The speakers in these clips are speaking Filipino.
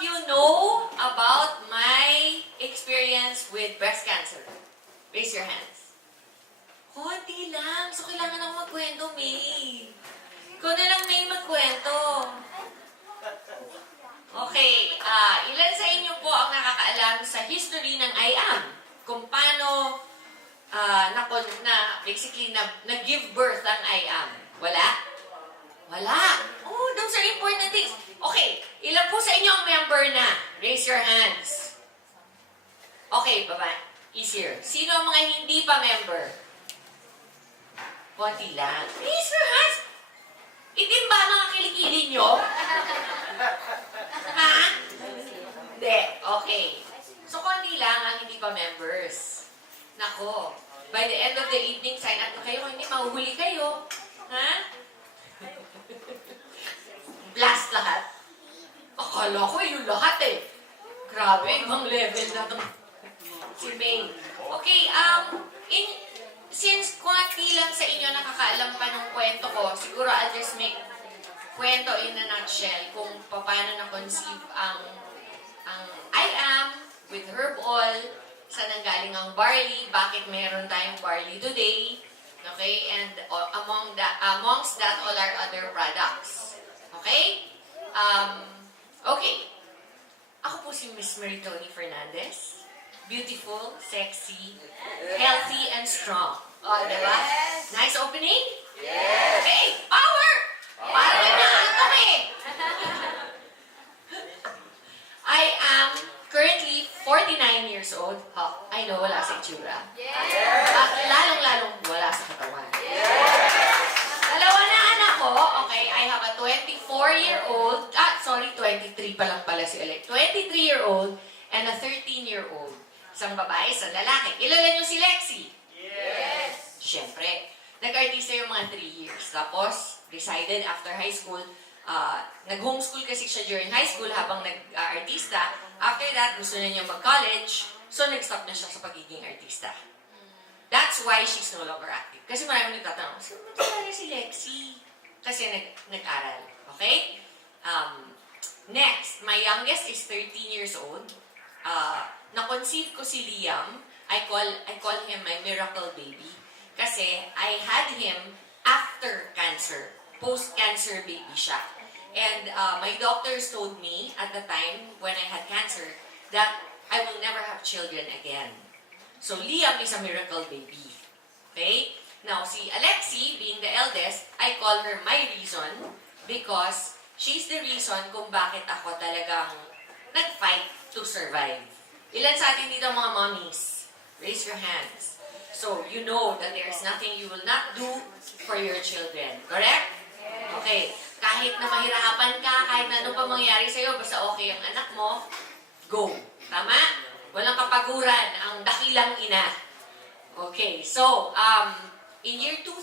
of you know about my experience with breast cancer? Raise your hands. Konti lang. So, kailangan ako magkwento, May. Ikaw na lang, May, magkwento. Okay. Ilan sa inyo po ang nakakaalam sa history ng IAM? Kung paano basically na-give birth ang IAM? Wala? Wala. Oh, those are important things. Okay. Ilan po sa inyo ang member na? Raise your hands. Okay, baba. Easier. Sino ang mga hindi pa member? Konti lang. Raise your hands. Itim ba mga kilikili nyo? Ha? Hindi. Okay. So, konti lang ang hindi pa members. Nako. By the end of the evening, sign up na kayo. Hindi, mahuhuli kayo. Ha? Blast lahat. Akala ko yung lahat eh. Grabe, ibang level na ito. Si May. Okay, since konti lang sa inyo nakakaalam pa ng kwento ko, siguro I'll just make kwento in a nutshell kung paano na-conceive ang IAM with herb oil, saan nanggaling ang barley, bakit meron tayong barley today, okay, and amongst that, all our other products. Okay? Okay. Ako po si Miss Maritoni Fernandez. Beautiful, sexy, healthy, and strong. Oh, diba? Yes. Nice opening? Yes. Okay, power! Yes. Parang nag-aantok eh. I am currently 49 years old. Oh, I know, wala sa itsura. Yes. Lalong-lalong wala sa katawan. Yes. Dalawa na anak ko. Okay, I have a 24-year-old. 23 pa lang pala si Alec. 23-year-old and a 13-year-old. Isang babae, isang lalaki. Kilala niyo si Lexi? Yes! Siyempre. Nag-artista yung mga 3 years. Tapos, decided after high school, nag-homeschool kasi siya during high school habang nag-artista. After that, gusto na niya mag-college. So, nag-stop na siya sa pagiging artista. That's why she's no longer active. Kasi maraming nagtatanong, saan mo talaga si Lexi? Kasi nag-aral. Okay? Next, my youngest is 13 years old. Na-conceive ko si Liam. I call him my miracle baby. Kasi I had him after cancer. Post-cancer baby siya. And my doctors told me at the time when I had cancer that I will never have children again. So Liam is a miracle baby. Okay? Now, si Alexi, being the eldest, I call her my reason because she's the reason kung bakit ako talagang nag-fight to survive. Ilan sa atin dito mga mommies? Raise your hands. So, you know that there's nothing you will not do for your children. Correct? Okay. Kahit na mahirapan ka, kahit na ano pa mangyari sa'yo, basta okay ang anak mo, go. Tama? Walang kapaguran ang dakilang ina. Okay. So, in year 2000,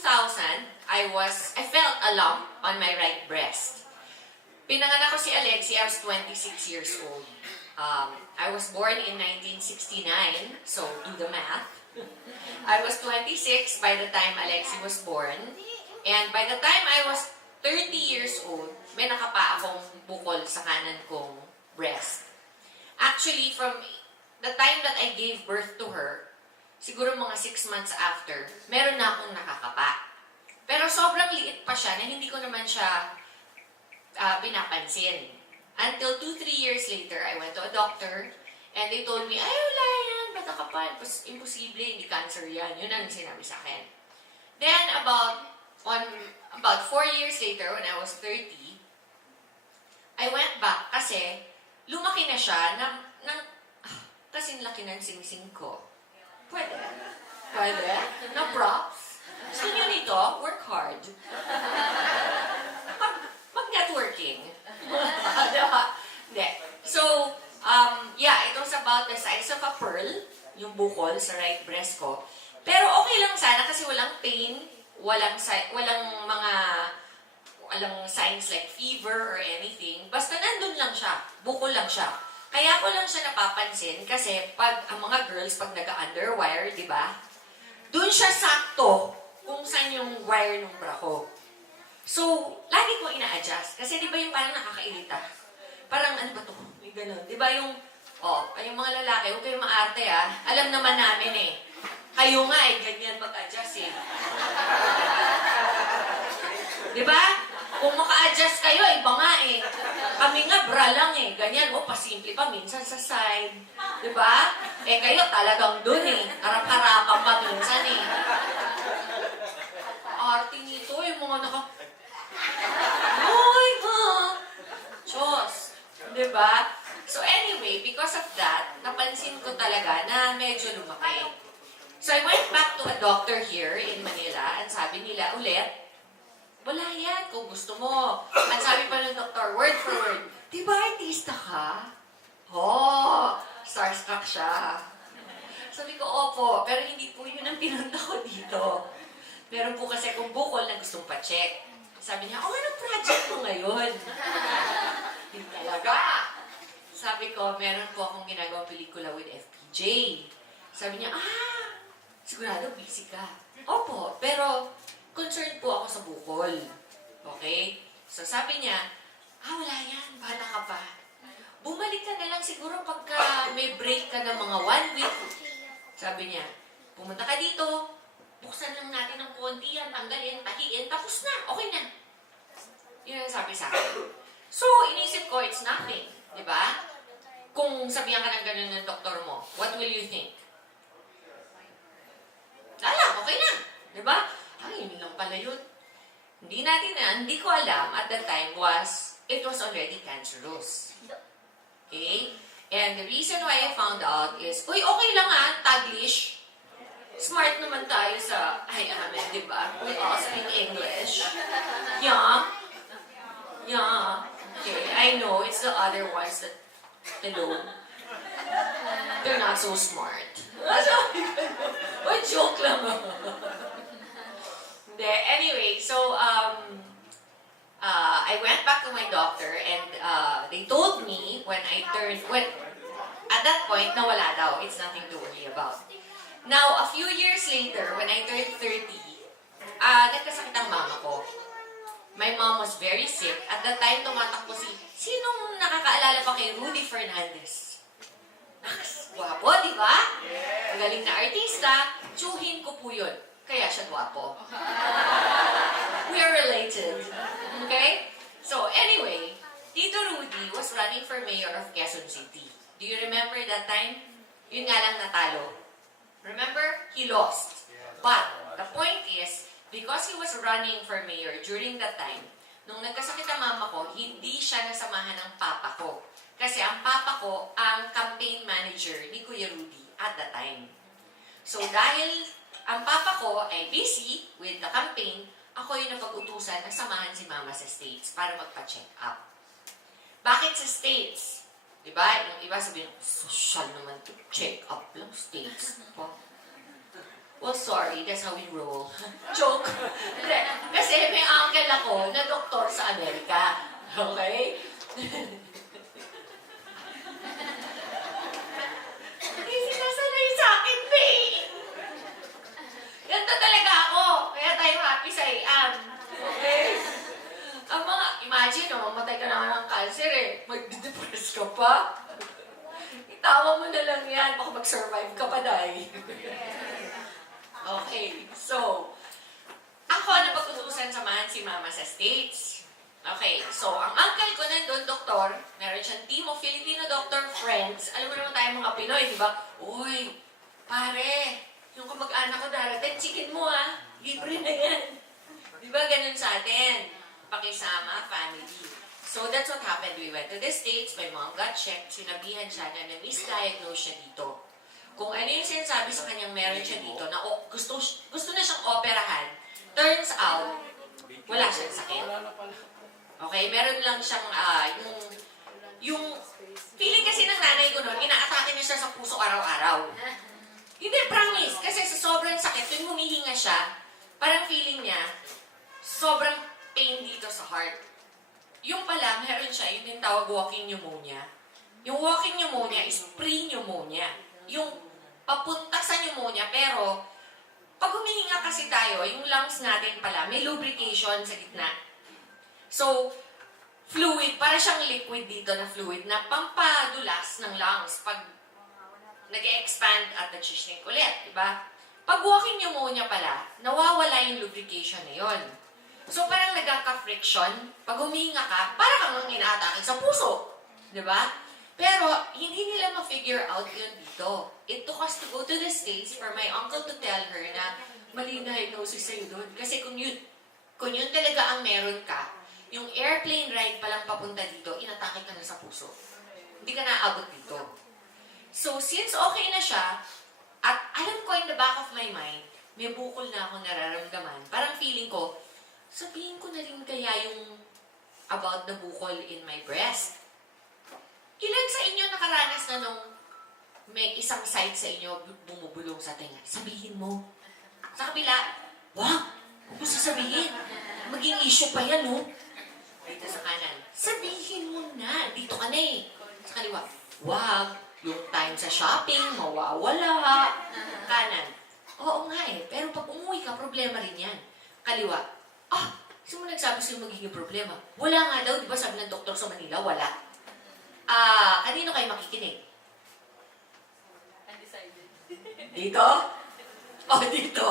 I felt a lump on my right breast. Pinanganak ko si Alexi, I was 26 years old. I was born in 1969, so do the math. I was 26 by the time Alexi was born. And by the time I was 30 years old, may nakapa akong bukol sa kanan kong breast. Actually, from the time that I gave birth to her, siguro mga 6 months after, meron na akong nakakapa. Pero sobrang liit pa siya na hindi ko naman siya pinapansin. Until 2-3 years later, I went to a doctor and they told me, ay, wala yan, bata ka pa, imposible, hindi cancer yan. Yun ang sinabi sa akin. Then, about 4 years later, when I was 30, I went back kasi lumaki na siya kasing laki ng sing-sing ko. Pwede. Pwede. No props. Gusto niyo nito, work hard. Mag-networking. Hindi. So, yeah, it was about the size of a pearl, yung bukol sa right breast ko. Pero okay lang sana kasi walang pain, walang signs like fever or anything. Basta nandun lang siya. Bukol lang siya. Kaya ko lang siya napapansin kasi pag ang mga girls, pag nag-underwire, di ba? Doon siya sakto kung saan yung wire ng bra ko. So, lagi ko ina-adjust. Kasi di ba yung parang nakakairita? parang ano ba to? May ganun. Di ba yung, yung mga lalaki, huwag kayong maarte alam naman namin Kayo nga ganyan mag-adjust Di ba? Kung maka-adjust kayo, iba nga Kami nga, bra lang Ganyan, pasimple pa, minsan sa side. Di ba? Kayo talagang dun Harap-harapan pa minsan Arte nito, yung mga Ay, ha? Diyos. Di ba? So anyway, because of that, napansin ko talaga na medyo lumaki. So I went back to a doctor here in Manila and sabi nila ulit, wala yan kung gusto mo. At sabi pa ng doktor, word for word, di ba artista ka? Starstruck siya. Sabi ko, opo, pero hindi po yun ang pinunta ko dito. Meron po kasi akong bukol na gustong pa-check. Sabi niya, anong project mo ngayon? Hindi talaga. Sabi ko, meron po akong ginagawang pelikula with FPJ. Sabi niya, sigurado busy ka. Opo, pero concerned po ako sa bukol. Okay? So sabi niya, wala yan, bata ka pa. Bumalik ka na lang siguro pagka may break ka ng mga 1 week. Sabi niya, pumunta ka dito, buksan lang natin ng konti yan, tanggalin, tahiin, tapos na, okay na. Yun ang sabi sa akin. So, inisip ko, it's nothing. Di ba? Kung sabihan ka ng ganun ng doktor mo, what will you think? Okay na. Di ba? Yun lang pala yun. Hindi ko alam at that time it was already cancerous. Okay? And the reason why I found out is, okay lang Taglish. Smart naman tayo sa IAM, di ba? We all speak English. Yeah. Okay, I know, it's the other ones that, they're not so smart. Joke lang. Anyway, so, I went back to my doctor and they told me at that point, nawala daw. It's nothing to worry about. Now, a few years later, when I turned 30, nagkasakit ang mama ko. My mom was very sick. At that time, tumatakbo sinong nakakaalala pa kay Rudy Fernandez? Gwapo, di ba? Magaling na artista. Tsuhin ko po yun. Kaya siya gwapo. We are related. Okay? So, anyway, Tito Rudy was running for mayor of Quezon City. Do you remember that time? Yun nga lang natalo. Remember? He lost. But, the point is, because he was running for mayor during that time, nung nagkasakit ang mama ko, hindi siya nasamahan ng papa ko. Kasi ang papa ko, ang campaign manager ni Kuya Rudy at that time. So, dahil ang papa ko ay busy with the campaign, ako yung napag-utusan na samahan si mama sa States para magpa-check up. Bakit sa States? Diba? Yung iba sabihin, social naman to, check up lang, States. Well, sorry, that's how we roll. Joke. Kasi may uncle ako na doktor sa Amerika. Okay? Hindi sinasanay sa akin, babe. Ganito talaga ako. Kaya tayo happy sa IAM. Okay? Ang mga, imagine, mamatay ka na ng cancer mag-depress ka pa. Itawa mo na lang yan. Baka mag-survive ka pa, day. Okay, so, ako napag-utusan samahan si mama sa States. Okay, so, ang uncle ko nandun, doktor, meron siyang team of Filipino doctor friends. Alam mo naman tayo mga Pinoy, di ba? Uy, pare, yung kamag-anak ko darating, chicken mo libre na yan. Di ba ganun sa atin? Pakisama, family. So, that's what happened. We went to the States, my mom got checked, sinabihan siya na na-misdiagnose siya dito. Kung ano yung sinasabi sa kanyang meron siya dito, na gusto na siyang operahan, turns out, wala siyang sakit. Okay? Meron lang siyang, yung feeling kasi ng nanay ko noon, inaatake niya siya sa puso araw-araw. Hindi, promise. Kasi sa sobrang sakit, yung humihinga siya, parang feeling niya, sobrang pain dito sa heart. Yung pala, meron siya, yun yung tawag walking pneumonia. Yung walking pneumonia is pre-pneumonia. Yung papunta sa pneumonia, pero pag humihinga kasi tayo, yung lungs natin pala, may lubrication sa gitna. So, fluid, para siyang liquid dito na fluid na pampadulas ng lungs pag nag-expand at nag-shrink ulit, diba? Pag walking pneumonia pala, nawawala yung lubrication na yun. So parang nagkaka-friction, pag huminga ka, parang kang inaatake sa puso, diba? Pero hindi nila ma-figure out yun dito. It took us to go to the States for my uncle to tell her na mali na diagnosis sa'yo doon. Kasi kung yun talaga ang meron ka, yung airplane ride palang papunta dito, inatake ka na sa puso. Hindi ka naabot dito. So, since okay na siya, at alam ko in the back of my mind, may bukol na akong nararamdaman. Parang feeling ko, sabihin ko na rin kaya yung about the bukol in my breast. Ilan sa inyo nakaranas na nung may isang side sa inyo bumubulong sa tenga? Sabihin mo. Sa kabila, wag! Huwag mo sasabihin. Maging issue pa yan, no? Dito sa kanan, sabihin mo na. Dito ka na eh. Sa kaliwa, wag. Yung time sa shopping, mawawala. Kanan, oo nga eh. Pero pag umuwi ka, problema rin yan. Kaliwa, sino mo nagsabi sa'yo magiging problema? Wala nga daw, di ba sabi ng doktor sa Manila, wala. Kanino kayo makikinig? Undecided. Dito? Dito.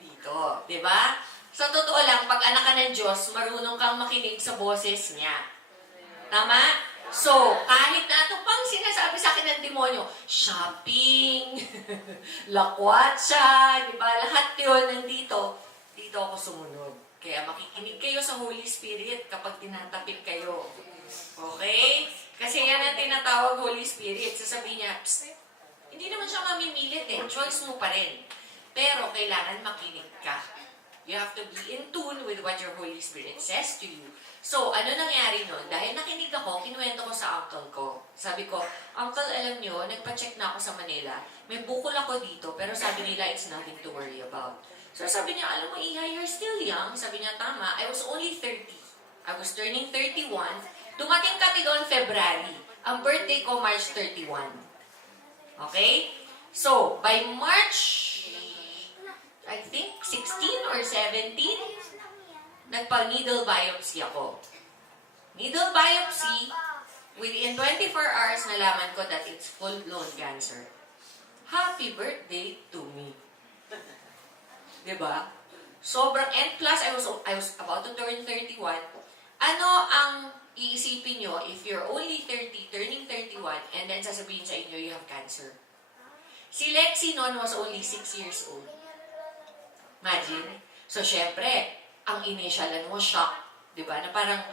Dito, di ba? Sa totoo lang, pag anak ka ng Diyos, marunong kang makinig sa boses niya. Tama? So, kahit na ito pang sinasabi sa akin ng demonyo, shopping, lakwatsa, di ba? Lahat yun nandito. Dito ako sumunod. Kaya makikinig kayo sa Holy Spirit kapag tinatapik kayo. Okay? Kasi yan ang tinatawag Holy Spirit. Sasabihin niya, hindi naman siya mamimilit eh. Choice mo pa rin. Pero kailangan makinig ka. You have to be in tune with what your Holy Spirit says to you. So, ano nangyari nun? Dahil nakinig ako, kinuwento ko sa uncle ko. Sabi ko, Uncle, alam nyo, nagpa-check na ako sa Manila. May bukol ako dito, pero sabi nila, it's nothing to worry about. So, sabi niya, alam mo, Iha, you're still young. Sabi niya, tama. I was only 30. I was turning 31. Dumating kami doon February. Ang birthday ko, March 31. Okay? So, by March, I think 16 or 17, nagpa-needle biopsy ako. Needle biopsy, within 24 hours, nalaman ko that it's full-blown cancer. Happy birthday to me. Diba? Sobrang, and plus, I was about to turn 31. Ano ang iisipin nyo if you're only 30, turning 31, and then sasabihin sa inyo, you have cancer? Si Lexi noon was only 6 years old. Imagine. So, syempre, ang initialan mo, shock. Diba? Na parang,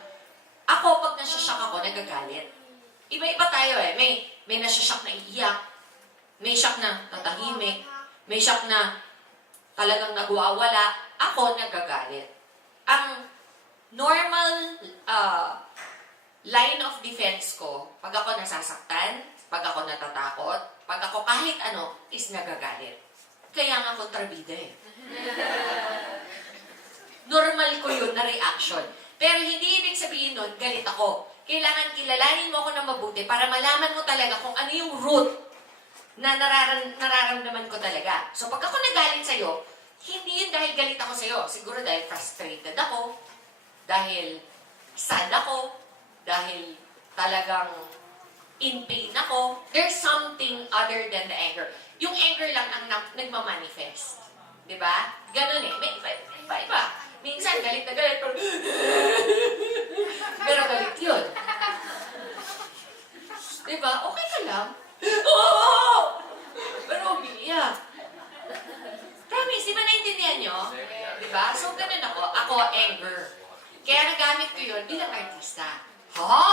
ako, pag nasashock ako, nagagalit. Iba-iba tayo eh. May nasashock na iiyak. May shock na tatahimik. May shock na talagang nagwawala. Ako, nagagalit. Ang normal line of defense ko, pag ako nasasaktan, pag ako natatakot, pag ako kahit ano, is nagagalit. Kaya nga kontrabida eh. Normal ko yun na reaction. Pero hindi ibig sabihin nun, galit ako. Kailangan kilalanin mo ako ng mabuti para malaman mo talaga kung ano yung root na nararamdaman ko talaga. So pag ako nagalit sa'yo, hindi yun dahil galit ako sa'yo. Siguro dahil frustrated ako, dahil sad ako, dahil talagang in pain ako. There's something other than the anger. Yung anger lang ang nagmamanifest. Diba? Ganun eh. May iba. Minsan, galit na galit. Pero galit yun. Diba? Okay ka lang. Oo! Pero umiiyak. Promise, di ba naintindihan nyo? Diba? So, ganun ako. Ako, anger. Kaya nagamit ko yun bilang artista. Ha?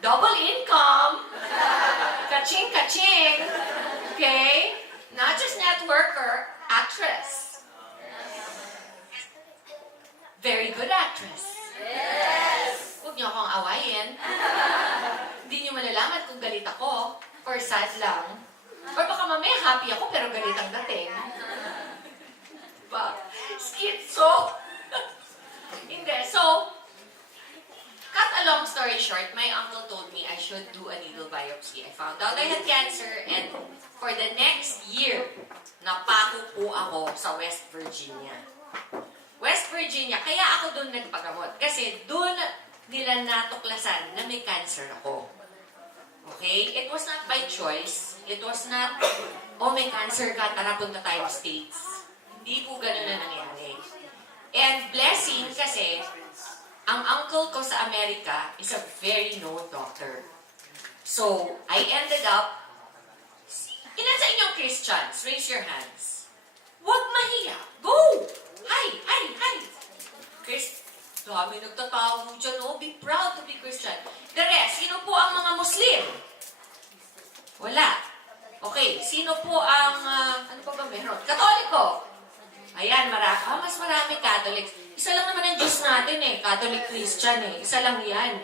Double income. Kaching, kaching. Okay? Not just networker, actress. Very good actress. Yes! Huwag niyo akong awayin. Hindi niyo malalaman kung galit ako or sad lang. Or baka mamaya happy ako pero galit ang dating. Diba? Schizo. Hindi. So, cut a long story short, my uncle told me I should do a needle biopsy. I found out I had cancer and for the next year, napako po ako sa West Virginia. West Virginia. Kaya ako doon nagpagamot. Kasi doon nila natuklasan na may cancer ako. Okay? It was not by choice. It was not, oh, may cancer ka, tara punta tayo sa States. Hindi po ganun na nangyari. And blessing kasi, ang uncle ko sa Amerika is a very known doctor. So, I ended up, ilan sa inyong Christians? Raise your hands. Huwag mahiya. Go! Hi! Hi! Hi! Dami nagtatawag dyan, oh. Be proud to be Christian. The rest, sino po ang mga Muslim? Wala. Okay, sino po ang, ano pa ba meron? Katoliko. Ayan, mas marami Catholics. Isa lang naman ang Diyos natin eh, Catholic Christian eh. Isa lang yan.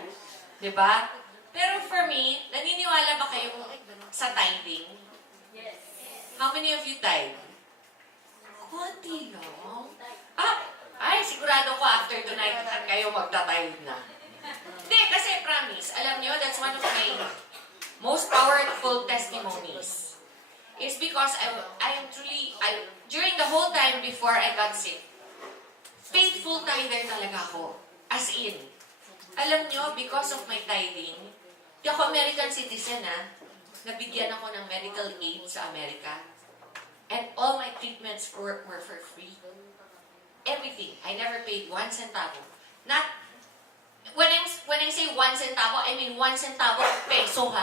Diba? Pero for me, naniniwala ba kayo sa tithing? Yes. How many of you tithe? Konti lang. Ay, sigurado ko after tonight kayo magta-tithe na. Hindi, kasi promise, alam nyo, that's one of my most powerful testimonies. Is because I am truly, during the whole time before I got sick, faithful tither talaga ako. As in, alam nyo, because of my tithing, di ako American citizen nabigyan ako ng medical aid sa Amerika. And all my treatments were for free. Everything. I never paid 1 centavo. Not, when I say 1 centavo, I mean 1 centavo peso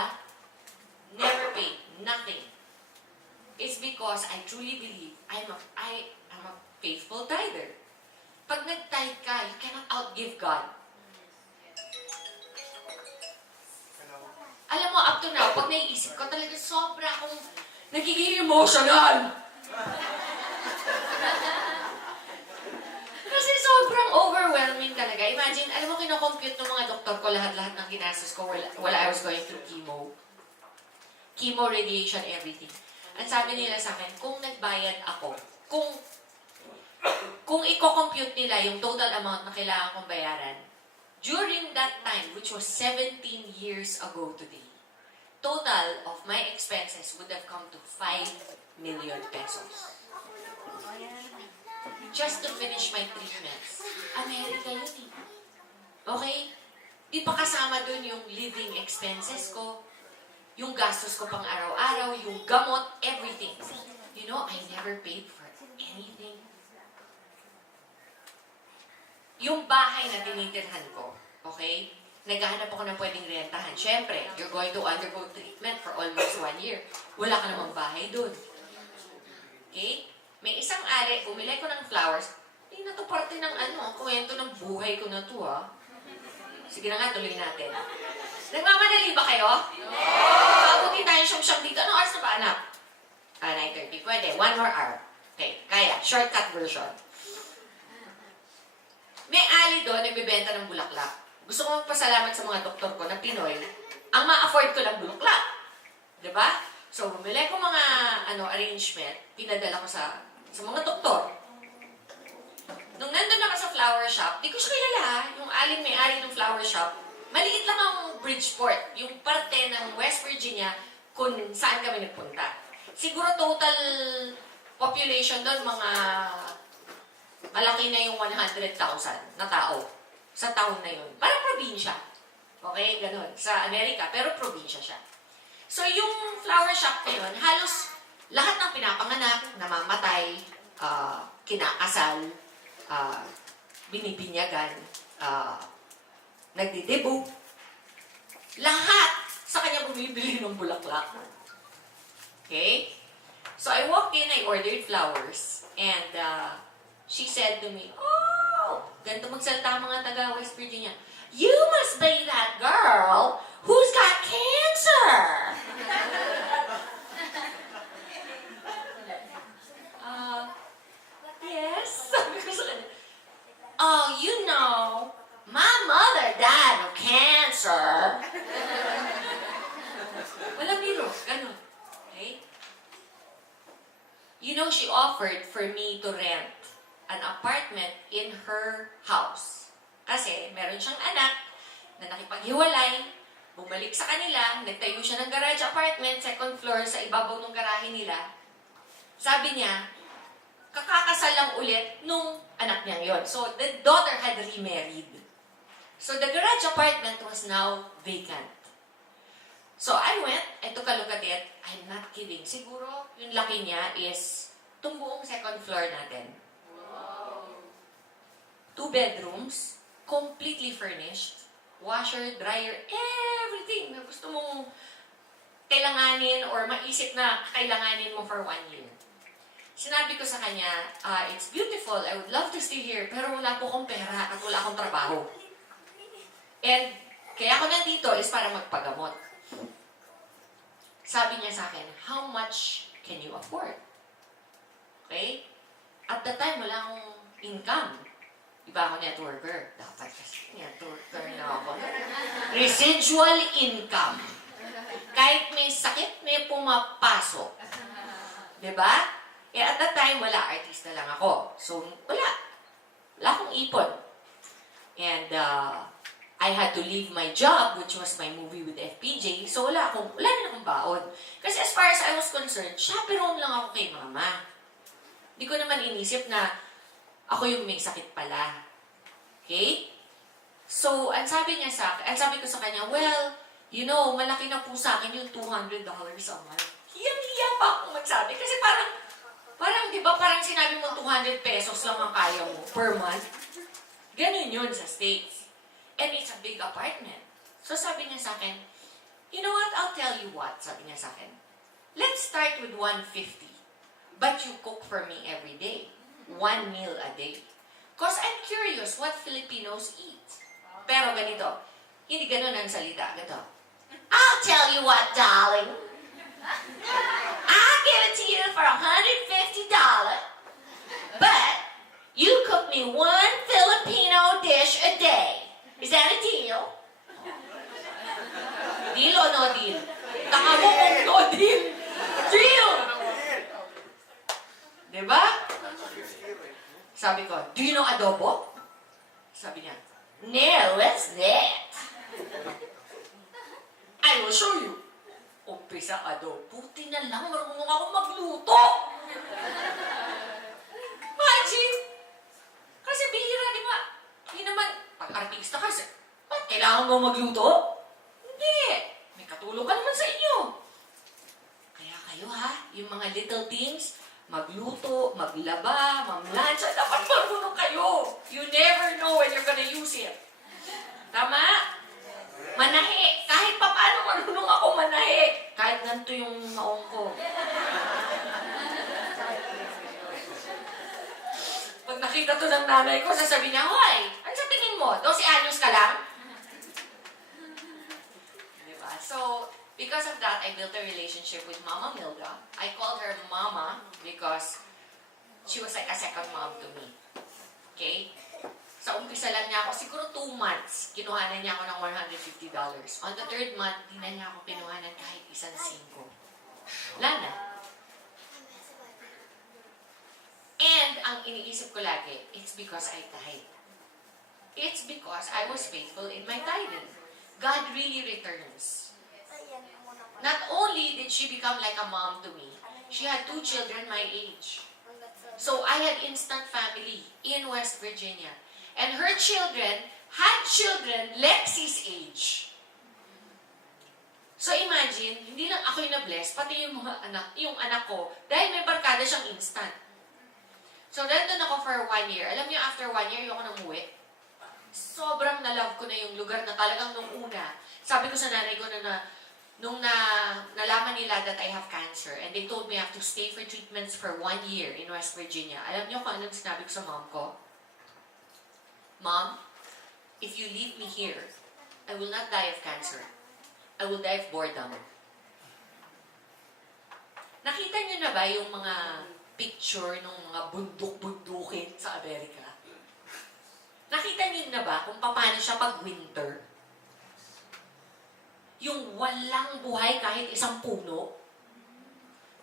Never paid. Nothing. It's because I truly believe I am a faithful tither. Pag nag-tithe ka, you cannot outgive God. Alam mo, up to now, pag naiisip ko, talaga sobra akong nagiging emotional. Kasi sobrang overwhelming talaga. Imagine, alam mo, kinocompute ng mga doktor ko lahat-lahat ng ginastos ko while I was going through chemo. Chemo, radiation, everything. At sabi nila sa akin, kung nagbayad ako, kung i-compute nila yung total amount na kailangan kong bayaran, during that time, which was 17 years ago today, total of my expenses would have come to 5 million pesos. Just to finish my treatments. America yun eh. Okay? Di pa kasama dun yung living expenses ko, yung gastos ko pang araw-araw, yung gamot, everything. You know, I never paid for anything. Yung bahay na tinitirhan ko, okay? Naghahanap ako ng pwedeng rentahan. Siyempre, you're going to undergo treatment for almost 1 year. Wala ka namang bahay dun. Okay? May isang ari, bumili ko ng flowers. Hindi na to parte ng kwento ng buhay ko na to Sige na nga, tuloy natin. Nagmamadali ba kayo? Abutin tayo siyam-siyam dito. Anong oras na ba, anak? 9:30. Pwede. 1 more hour. Okay, kaya. Shortcut version. May ali doon, nagbibenta ng bulaklak. Gusto ko magpasalamat sa mga doktor ko na Pinoy. Ang ma-afford ko lang bulaklak. Diba? So, bumili ko mga arrangement. Pinadala ko sa mga doktor. Nung nandun ako sa flower shop, di ko siya kilala. Yung aling may-ari ng flower shop, maliit lang ang Bridgeport, yung parte ng West Virginia kung saan kami nagpunta. Siguro total population doon, mga malaki na yung 100,000 na tao sa taon na yun. Parang probinsya. Okay, ganun. Sa Amerika, pero probinsya siya. So, yung flower shop na yun, halos lahat ng pinapanganak, namamatay, kinakasal, binibinyagan, nagdidebo. Lahat sa kanya bumibili ng bulaklak. Okay? So, I walked in, I ordered flowers, and she said to me, "Oh, ganito magsalita ang mga taga West Virginia. You must be that girl who's got cancer." Yes. Sabi ko sa kanya, "Oh, you know, my mother died of cancer." Walang biro. Ganun. Okay? You know, she offered for me to rent an apartment in her house. Kasi meron siyang anak na nakipaghiwalay, bumalik sa kanila, nagtayo siya ng garage apartment, second floor, sa ibabaw ng garahe nila. Sabi niya, kakakasal lang ulit nung anak niya yon. So, the daughter had remarried. So, the garage apartment was now vacant. So, I went, I took a look at it. I'm not kidding. Siguro, yung laki niya is itong buong second floor natin. Wow. 2 bedrooms, completely furnished. Washer, dryer, everything na gusto mong kailanganin or maisip na kailanganin mo for 1 year. Sinabi ko sa kanya, it's beautiful, I would love to stay here, pero wala po akong pera at wala akong trabaho. And kaya ako nandito is para magpagamot. Sabi niya sa akin, how much can you afford? Okay? At the time, wala akong income. Iba ako networker. Dapat kasi networker na ako. Residual income. Kahit may sakit, may pumapasok. Diba? Eh, at that time, wala. Artista lang ako. So, wala. Wala akong ipon. And, I had to leave my job, which was my movie with FPJ. So, wala na akong baon. Kasi as far as I was concerned, chaperone lang ako kay mama. Hindi ko naman inisip na ako yung may sakit pala. Okay? So, ang sabi ko sa kanya, well, you know, malaki na po sa akin yung $200 a month. Hiyang-hiya pa akong magsabi. Kasi parang, di ba, parang sinabi mo 200 pesos lang ang kaya mo per month. Ganun yun sa States. And it's a big apartment. So, sabi niya sa akin, you know what, I'll tell you what, sabi niya sa akin. Let's start with 150. But you cook for me every day. 1 meal a day. Because I'm curious what Filipinos eat. Pero ganito, hindi ganun ang salita. Ganito, I'll tell you what, darling. I'll give it to you for $150. But you cook me 1 Filipino dish a day. Is that a deal? Deal o no deal? Taka mo kung no deal. Deal! Diba? Sabi ko, do you know adobo? Sabi niya, no, what's that? I will show you. Umpisa adobo. Buti na lang, marunong ako magluto. Imagine. Kasi bihira, di ba? Hindi naman, pag-artista kasi, ba't kailangan mo magluto? Hindi. May katulong ka naman sa inyo. Kaya kayo ha, yung mga little things, magluto, maglaba, mamlansya, dapat marunong kayo. You never know when you're gonna use it. Tama? Manahi. Kahit pa paano marunong ako manahi. Kahit ganito yung maong ko. Pag nakita to ng nanay ko, sasabihin niya, hoy, ano sa tingin mo? 12 anyos ka lang? Diba? So, because of that, I built a relationship with Mama Milda. I called her Mama because she was like a second mom to me. Okay? Sa umpisa lang niya ako, siguro 2 months, kinuhanan niya ako ng $150. On the 3rd month, di na niya ako kinuhanan kahit isang 5. Wala na. And ang iniisip ko lagi, it's because I tithe. It's because I was faithful in my tithing. God really returns. Not only did she become like a mom to me, she had 2 children my age. So I had instant family in West Virginia. And her children had children Lexi's age. So imagine, hindi lang ako yung na-bless, pati yung mga anak, yung anak ko, dahil may barkada siyang instant. So nandun ako for 1 year. Alam niyo, after 1 year, yung ako nang umuwi. Sobrang na-love ko na yung lugar na talagang nung una. Sabi ko sa nanay ko nung nalaman nila that I have cancer and they told me I have to stay for treatments for 1 year in West Virginia. Alam niyo kung anong sinabi ko sa mom ko? Mom, if you leave me here, I will not die of cancer. I will die of boredom. Nakita niyo na ba yung mga picture ng mga bundok-bundukin sa Amerika? Nakita niyo na ba kung paano siya pag winter? Yung walang buhay kahit isang puno.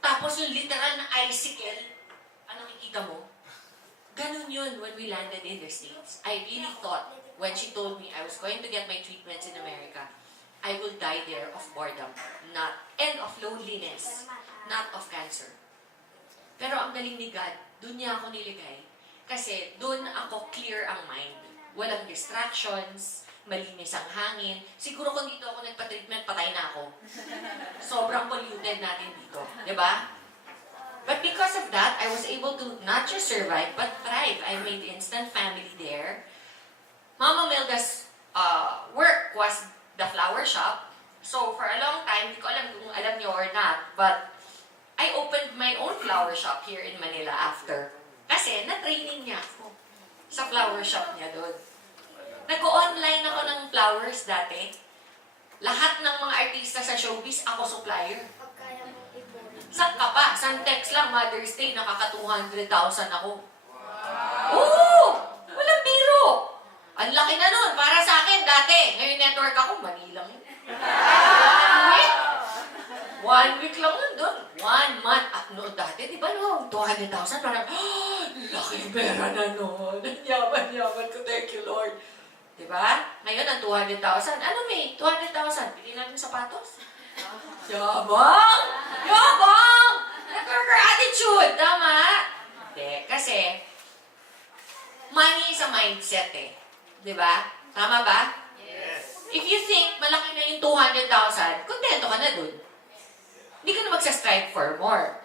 Tapos yung literal na icicle, ano nakikita mo? Ganun yun when we landed in the States. I really thought, when she told me I was going to get my treatments in America, I will die there of boredom, and of loneliness, not of cancer. Pero ang galing ni God, Doon niya ako niligay. Kasi doon ako clear ang mind. Walang distractions, malinis ang hangin. Siguro kung dito ako nagpa-treatment, patay na ako. Sobrang polluted natin dito. Diba? But because of that, I was able to not just survive, but thrive. I made instant family there. Mama Milda's work was the flower shop. So for a long time, hindi ko alam kung alam niyo or not, but I opened my own flower shop here in Manila after. Kasi na-training niya ako sa flower shop niya doon. Nag-online ako ng flowers dati. Lahat ng mga artista sa showbiz, ako supplier. Saan ka pa? Santex lang, Mother's Day, nakaka-200,000 ako. Oo! Walang biro! Ang laki na nun, para sa akin dati. Ngayon network ako, Manila yun. 1 week lang nun doon. 1 month. No, dati, di ba no? 200,000, parang, laki pera na nun. Yaman ko, thank you, Lord. Di ba? Ngayon, ang 200,000. Ano may? 200,000. Pili namin sapatos. Yabang! Yabang! Networker attitude! Tama? Hindi. Kasi, money is a mindset eh. Di ba? Tama ba? Yes. If you think malaki na yung 200,000, kontento ka na dun. Hindi ka na magsa-strive for more.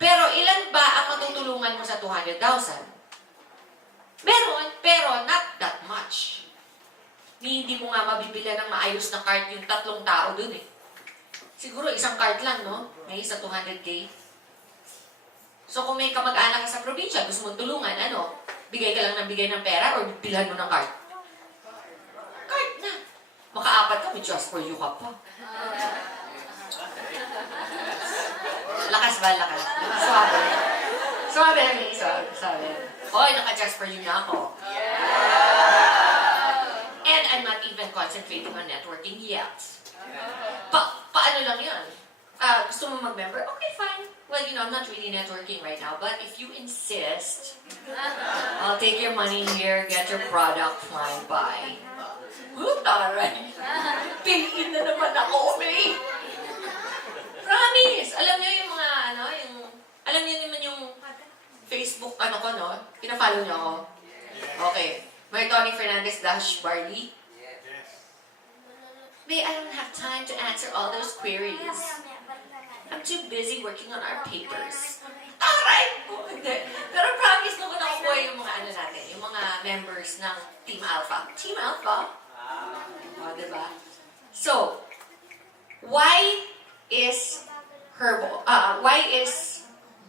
Pero ilan ba ang matutulungan mo sa 200,000? Meron, pero not that much. Hindi mo nga mabibila ng maayos na cart yung 3 tao dun eh. Siguro isang cart lang, no? May sa 200K. So kung may kamag-anak ka sa probinsya, gusto mong tulungan, ano? Bigay ka lang ng bigay ng pera or bilhan mo ng cart? Cart na. Maka-4 ka, may just for you ka pa. Lakas ba? Lakas. Swabe. Swabe na may swabe. Hoy, naka-just for you na ako. And I'm not even concentrating on networking yet. Paano lang yun? Gusto mo mag-member? Okay, fine. Well, you know, I'm not really networking right now, but if you insist, I'll take your money here, get your product, fine, bye. Taray. Piliin na naman ako, May. Promise. Alam niyo yung mga, alam niyo naman yung Facebook, ko, no? Pina-follow niyo ako? Okay. Maritoni Fernandez _ Barley. May, I don't have time to answer all those queries. I'm too busy working on our papers. Taray! Pero promise ko nakukuha yung mga natin, yung mga members ng Team Alpha. Team Alpha? Diba? So, why is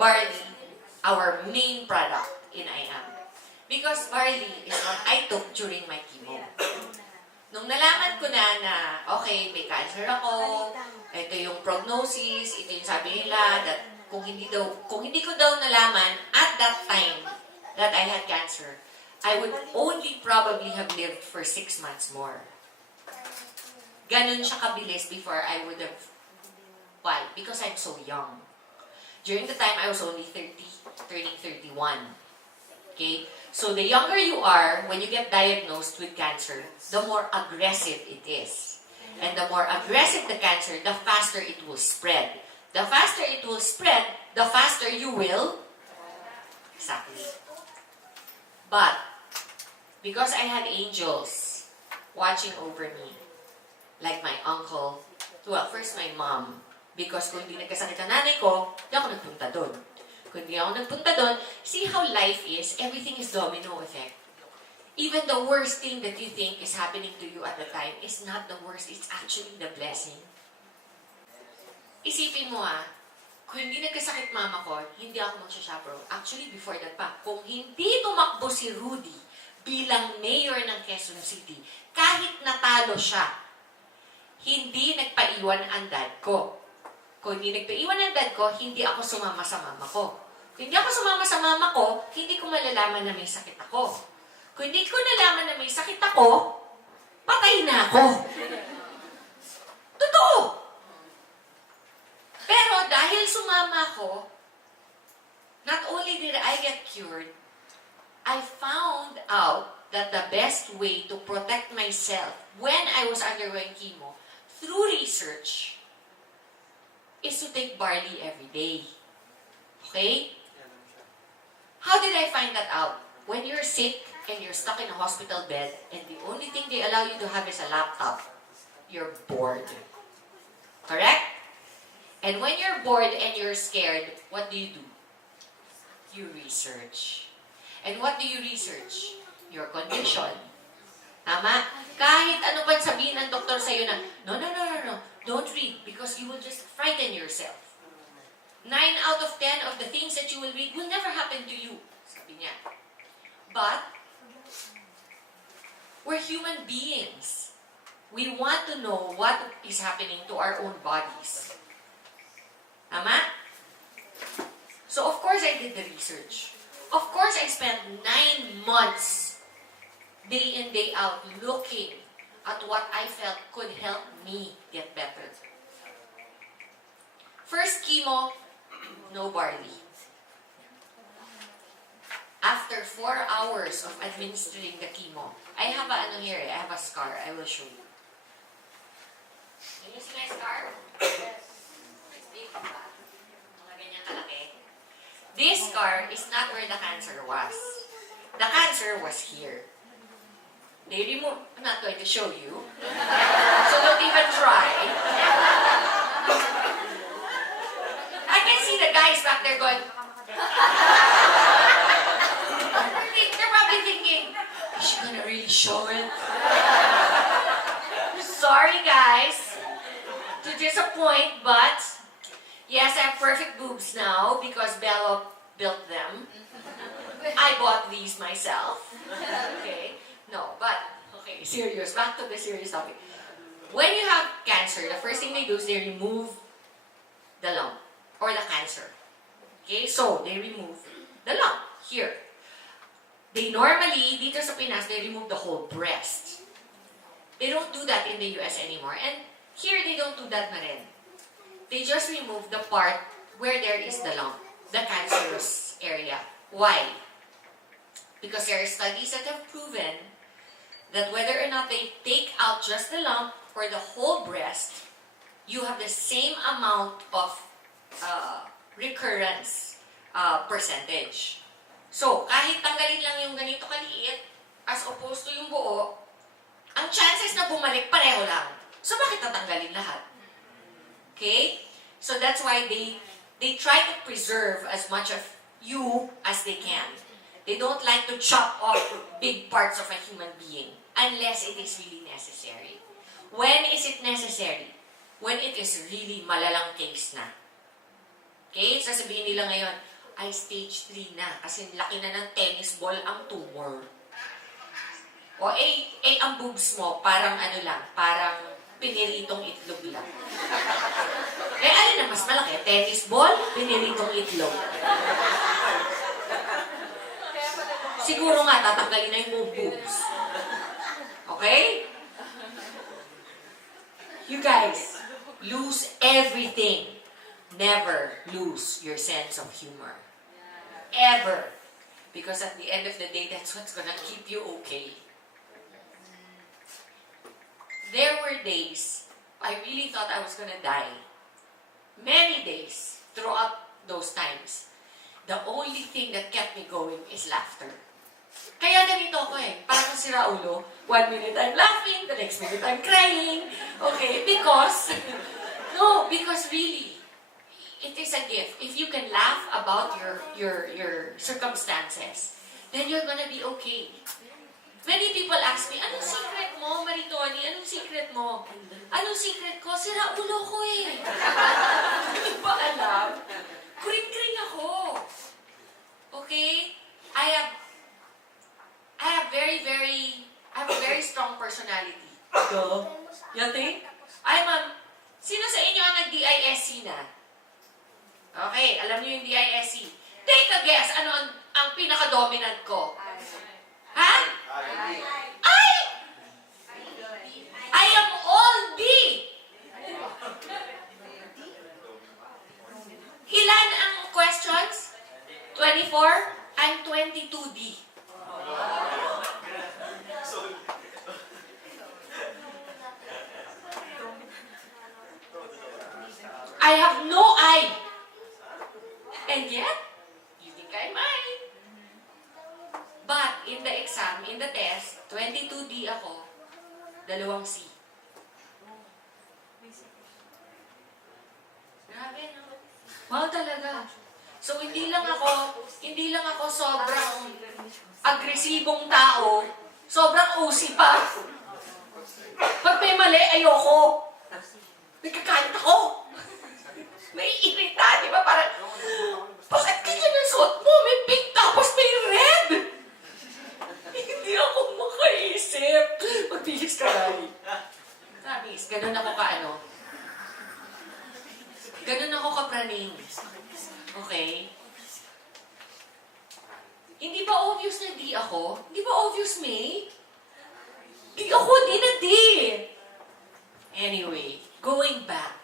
barley our main product in IAM? Because barley is what I took during my chemo. Nung nalaman ko na okay, may cancer ako, ito yung prognosis, ito yung sabi nila, that kung hindi ko daw nalaman at that time that I had cancer, I would only probably have lived for 6 months more. Ganon siya kabilis before I would have. Why? Because I'm so young. During the time, I was only 30, turning 31. Okay? So the younger you are, when you get diagnosed with cancer, the more aggressive it is. And the more aggressive the cancer, the faster it will spread. The faster it will spread, the faster you will. Exactly. But, because I had angels watching over me, like my uncle, well, first my mom, because kung hindi nagkasakit ang nanay ko, hindi ako nagpunta doon. Kung hindi ako nagpunta doon, see how life is, everything is domino effect. Even the worst thing that you think is happening to you at the time is not the worst, it's actually the blessing. Isipin mo kung hindi nagkasakit mama ko, hindi ako magsha-chaperone. Actually, before that pa, kung hindi tumakbo si Rudy bilang mayor ng Quezon City, kahit natalo siya, hindi nagpaiwan ang dad ko. Kung hindi nagpaiwan ang dad ko, hindi ako sumama sa mama ko. Kung hindi ako sumama sa mama ko, hindi ko malalaman na may sakit ako. Kung hindi ko nalaman na may sakit ako, patay na ako. Totoo! Pero dahil sumama ko, not only did I get cured, I found out that the best way to protect myself when I was undergoing chemo, through research, is to take barley every day. Okay? How did I find that out? When you're sick and you're stuck in a hospital bed and the only thing they allow you to have is a laptop, you're bored. Correct? And when you're bored and you're scared, what do? You research. And what do you research? Your condition. Tama? Kahit ano pa sabihin ng doktor sa'yo na, no, don't read because you will just frighten yourself. 9 out of 10 of the things that you will read will never happen to you. Sabi niya. But, we're human beings. We want to know what is happening to our own bodies. Tama? So, of course, I did the research. Of course, I spent 9 months, day in, day out, looking at what I felt could help me get better. First chemo, no barley. After 4 hours of administering the chemo, I have I have a scar. I will show you. Can you see my scar? Yes. It's big, diba? Mga ganyan kalaki. This scar is not where the cancer was. The cancer was here. They removed, I'm not going to show you. So don't even try. I can see the guys back there going, they're probably thinking, is she gonna really show it? Sorry guys to disappoint, but yes, I have perfect boobs now because Bella built them. I bought these myself. Okay. No, but, okay, serious. Back to the serious topic. When you have cancer, the first thing they do is they remove the lump or the cancer. Okay, so they remove the lump here. They normally, dito sa Pinas, they remove the whole breast. They don't do that in the US anymore. And here, they don't do that na rin. They just remove the part where there is the lump, the cancerous area. Why? Because there are studies that have proven that whether or not they take out just the lump or the whole breast, you have the same amount of recurrence percentage. So, kahit tanggalin lang yung ganito kaliit, as opposed to yung buo, ang chances na bumalik pareho lang. So, bakit tatanggalin lahat? Okay? So, that's why they try to preserve as much of you as they can. They don't like to chop off big parts of a human being unless it is really necessary. When is it necessary? When it is really malalang case na. Okay? Sasabihin nila ngayon, ay stage 3 na kasi laki na ng tennis ball ang tumor. O ang boobs mo, parang ano lang, parang piniritong itlog lang. Alin na mas malaki? Tennis ball, piniritong itlog. Siguro nga, tatanggalin na yung boobs. Okay? You guys, lose everything. Never lose your sense of humor. Ever. Because at the end of the day, that's what's gonna keep you okay. There were days, I really thought I was gonna die. Many days throughout those times. The only thing that kept me going is laughter. Kaya ganito ako parang si Raulo, 1 minute I'm laughing, the next minute I'm crying. Okay, because really, it is a gift. If you can laugh about your circumstances, then you're gonna be okay. Many people ask me, anong secret mo, Maritoni? Anong secret mo? Anong secret ko? Si Raulo ko Hindi ba alam? Kring-kring ako. Okay? I have a very strong personality. Go. You think? Sino sa inyo ang nag-DISC na? Okay, alam niyo yung DISC. Take a guess, ano ang pinaka-dominant ko? Ha? I am all D. Ilan ang questions? 24? I'm 22D. I have no I. And yet, you think I'm I. the test, 22D ako, 2C. Grabe, no? Wow, talaga. So, hindi lang ako sobrang agresibong tao, sobrang OC pa. Pag may mali, ayoko. Nagkakalit ako. May irita, di ba? Parang, bakit ganyan ang suot mo? May pink tapos may red. Hindi ako makaisip. Magbilis ka rin. Promise, ganun ako ka-ano. Ganun ako kapraning. Okay? Hindi ba obvious na di ako? Hindi ba obvious, May? Di ako, di na di. Anyway, going back.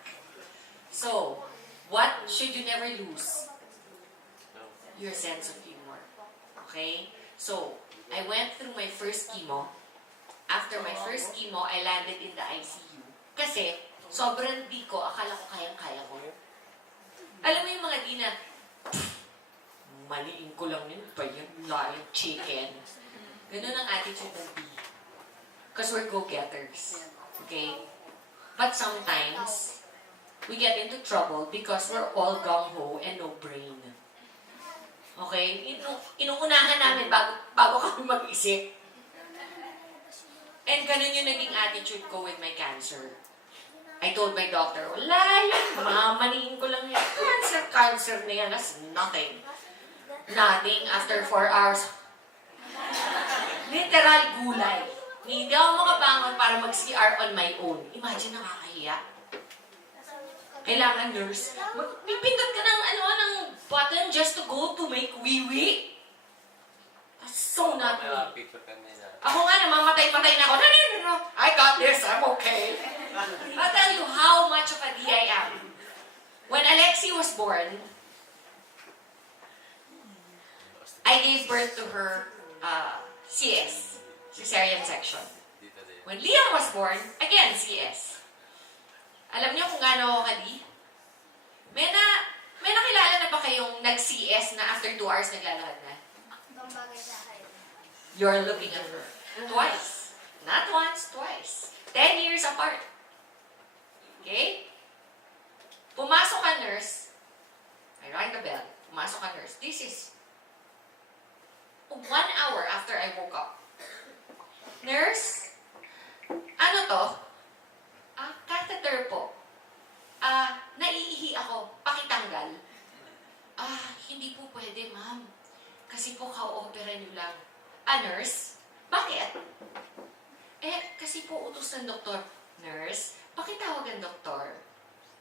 So, what should you never lose? Your sense of humor. Okay? So, I went through my first chemo. After my first chemo, I landed in the ICU. Kasi, sobrang di ko, akala ko kayang-kaya ko. Alam mo yung mga di na, maliin ko lang yun, pa yung live chicken. Ganun ang attitude ng D. Because we're go-getters. Okay? But sometimes, we get into trouble because we're all gung-ho and no brain. Okay? Inuunahan namin bago kami mag-isip. And ganun yung naging attitude ko with my cancer. I told my doctor, wala yan, mamaniin ko lang yan. Cancer na yan, that's nothing. Nothing after 4 hours. Literal gulay. Hindi ako makabangon para mag-CR on my own. Imagine, nakakahiya. Kailangan nurse. Pipindot ka ng button just to go to make wee-wee. That's so not me. Ako nga, namamatay-patay na ako. No. I got this. I'm okay. I'll tell you how much of a D I am. When Alexi was born, I gave birth to her CS, cesarean section. When Liam was born, again, CS. Alam niyo kung gaano ako kadi? May nakilala na ba kayong nag-CS na after 2 hours naglalakad na? You're looking at her. Twice. Not once, twice. 10 years apart. Okay? Pumasok ka, nurse. I rang the bell. Pumasok ka, nurse. This is 1 hour after I woke up. Nurse, ano to? Catheter po. Naiihi ako. Pakitanggal. Hindi po pwede, ma'am. Kasi po ka-opera niyo lang. Nurse? Bakit? Kasi po utos ng doktor. Nurse, pakitawag ang doktor.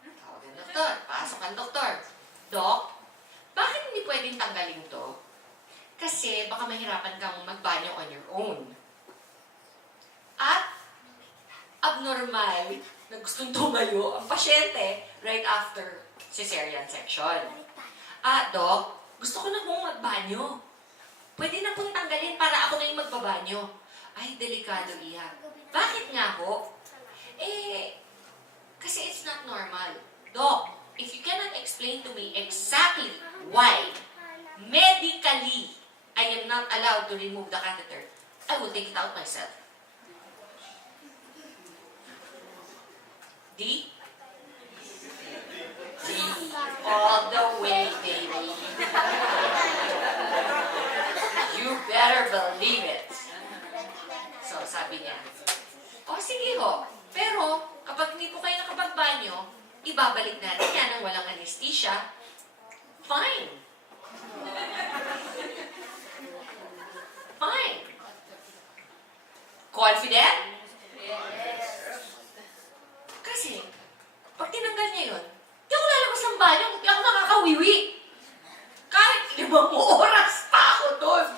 Tawag ang doktor. Pasok ang doktor. Dok, bakit hindi pwedeng tanggalin to? Kasi baka mahirapan kang magbanyo on your own. At abnormal na gustong tumayo ang pasyente right after cesarean section. Dok, gusto ko na pong magbanyo. Pwede na pong tanggalin para ako na yung magbabanyo. Ay, delikado iha. Bakit nga po? Kasi it's not normal. Doc, if you cannot explain to me exactly why, medically, I am not allowed to remove the catheter, I will take it out myself. D? D. All the way, baby. You better believe it. So, sabi niya, sige ho. Pero, kapag hindi po kayo nakapagbanyo, ibabalik natin yan ng walang anesthesia. Fine. Fine. Confident? Yes. Kasi, pag tinanggal niya yun, di ako lalabas ng banyo, di ako nakakawiwi. Kahit 5 oras pa ako doon.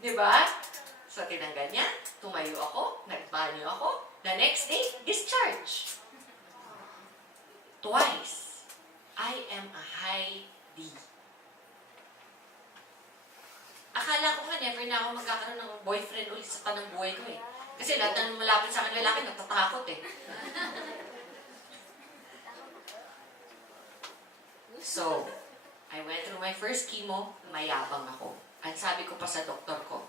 Diba? So, tinanggal niya, tumayo ako, nagbanyo ako, the next day, discharge. Twice, I am a high D. Akala ko nga, never na ako magkakaroon ng boyfriend ulit sa tanang buhay ko eh. Kasi lahat ng malapit sa akin lalaki, natatakot eh. So, I went through my first chemo, mayabang ako. At sabi ko pa sa doktor ko,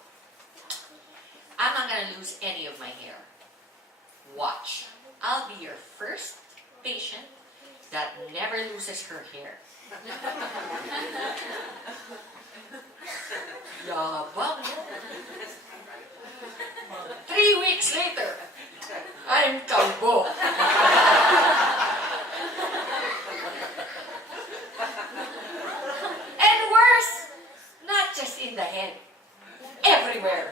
I'm not gonna lose any of my hair. Watch. I'll be your first patient that never loses her hair. Yabang. 3 weeks later, I'm kalbo. And worse, not just in the head, everywhere.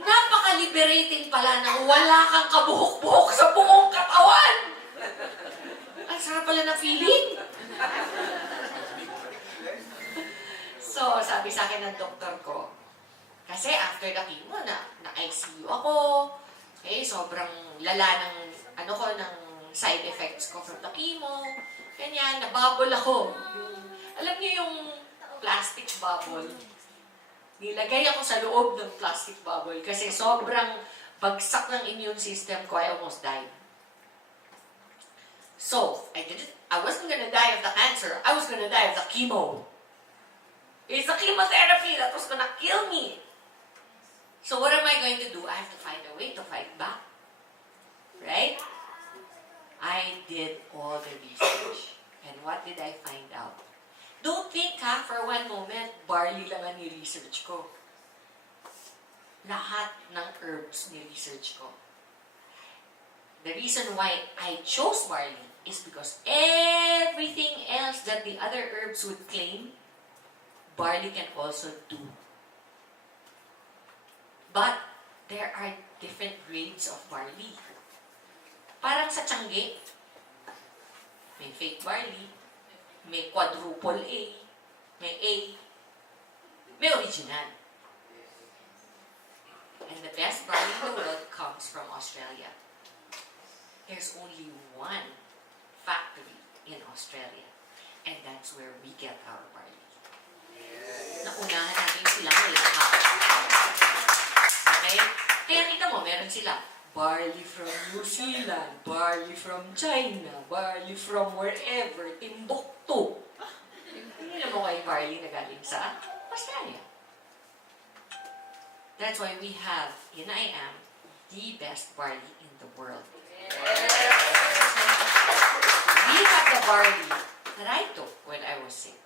Napaka-liberating pala nang wala kang kabuhok-buhok sa buong katawan. Ang sarap pala na feeling. So, sabi sa akin ng doktor ko, kasi after the chemo na-ICU ako, okay, sobrang lala ng, ng side effects ko from the chemo, ganyan, nabubble ako. Alam niyo yung plastic bubble? Nilagay ako sa loob ng plastic bubble kasi sobrang bagsak ng immune system ko, I almost died. So, I wasn't gonna die of the cancer, I was gonna die of the chemo. It's the chemotherapy that was gonna kill me. So what am I going to do? I have to find a way to fight back. Right? I did all the research. And what did I find out? Don't think for one moment, barley lang ang ni-research ko. Lahat ng herbs ni-research ko. The reason why I chose barley is because everything else that the other herbs would claim, barley can also do. But there are different grades of barley. Parang sa tiangge, may fake barley, may quadruple A, may original. And the best barley in the world comes from Australia. There's only one factory in Australia, and that's where we get our barley. Naunahan natin silang lahat. Okay? Kaya kita mo, meron sila barley from New Zealand, barley from China, barley from wherever, Timbuktu. Hindi na mo kayo barley na galing sa Australia. That's why we have, in IAM, the best barley in the world. We have the barley that I took when I was sick.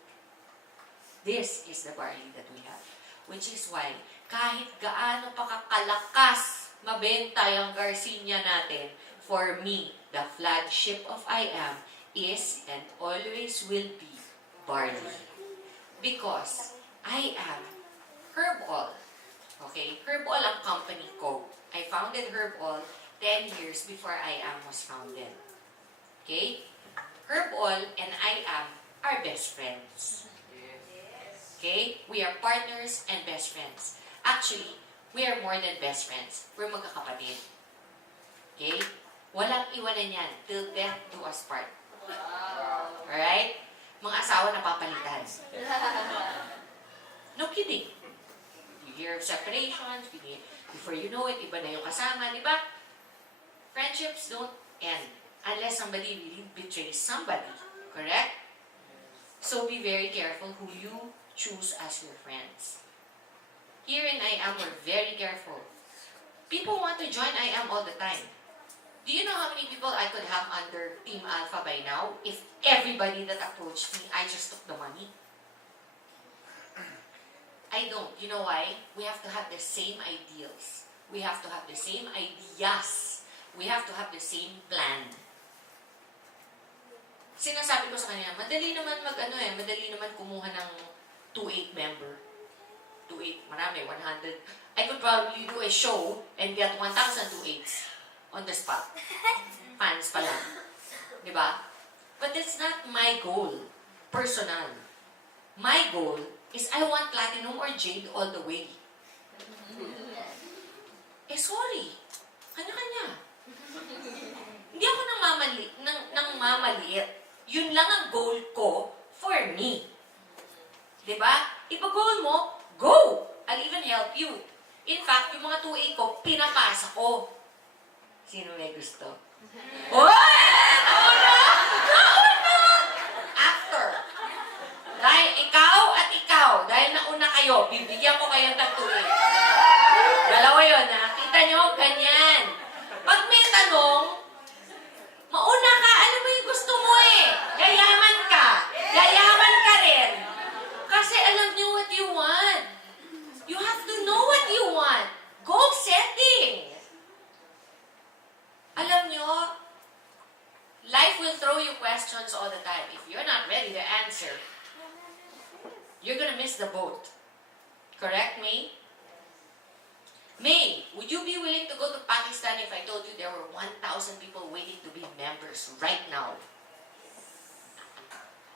This is the barley that we have. Which is why, kahit gaano pa kakalakas mabenta yung Garcinia natin, for me, the flagship of IAM is and always will be barley. Because IAM, Herbal, okay? Herbal ang company ko. I founded Herbal 10 years before IAM was founded. Okay? Herbal and IAM are best friends. Okay? We are partners and best friends. Actually, we are more than best friends. We're magkakapatid. Okay? Walang iwanan yan. Till death do us part. Alright? Mga asawa na papalitan. No kidding. You hear of separations, before you know it, iba na yung kasama, di ba? Friendships don't end unless somebody really betrays somebody. Correct? So be very careful who you choose as your friends. Here in IAM, we're very careful. People want to join IAM all the time. Do you know how many people I could have under Team Alpha by now if everybody that approached me, I just took the money? I don't. You know why? We have to have the same ideals. We have to have the same ideas. We have to have the same plan. Sinasabi ko sa kanya, madali naman madali naman kumuha ng 2-8 member. 2-8, marami, 100. I could probably do a show and get 1,000 2-8s on the spot. Fans pa lang. Diba? But that's not my goal. Personal. My goal is I want platinum or jade all the way. Sorry. Kanya-kanya. Hindi ako nang mamaliit. Yun lang ang goal ko for me. Diba? Ipa-goal mo, go! I'll even help you. In fact, yung mga 2A ko, pinapasa ko. Sino may gusto? Nauna! After kayo. Bibigyan ko kayo ng tag-2. Dalawa yun, ha? Kita nyo? Ganyan. Pag may tanong, mauna ka. Alam mo yung gusto mo eh. Yayaman ka. Yayaman ka rin. Kasi alam nyo what you want. You have to know what you want. Goal setting. Alam nyo, life will throw you questions all the time. If you're not ready to answer, you're gonna miss the boat. Correct, May? May, would you be willing to go to Pakistan if I told you there were 1,000 people waiting to be members right now?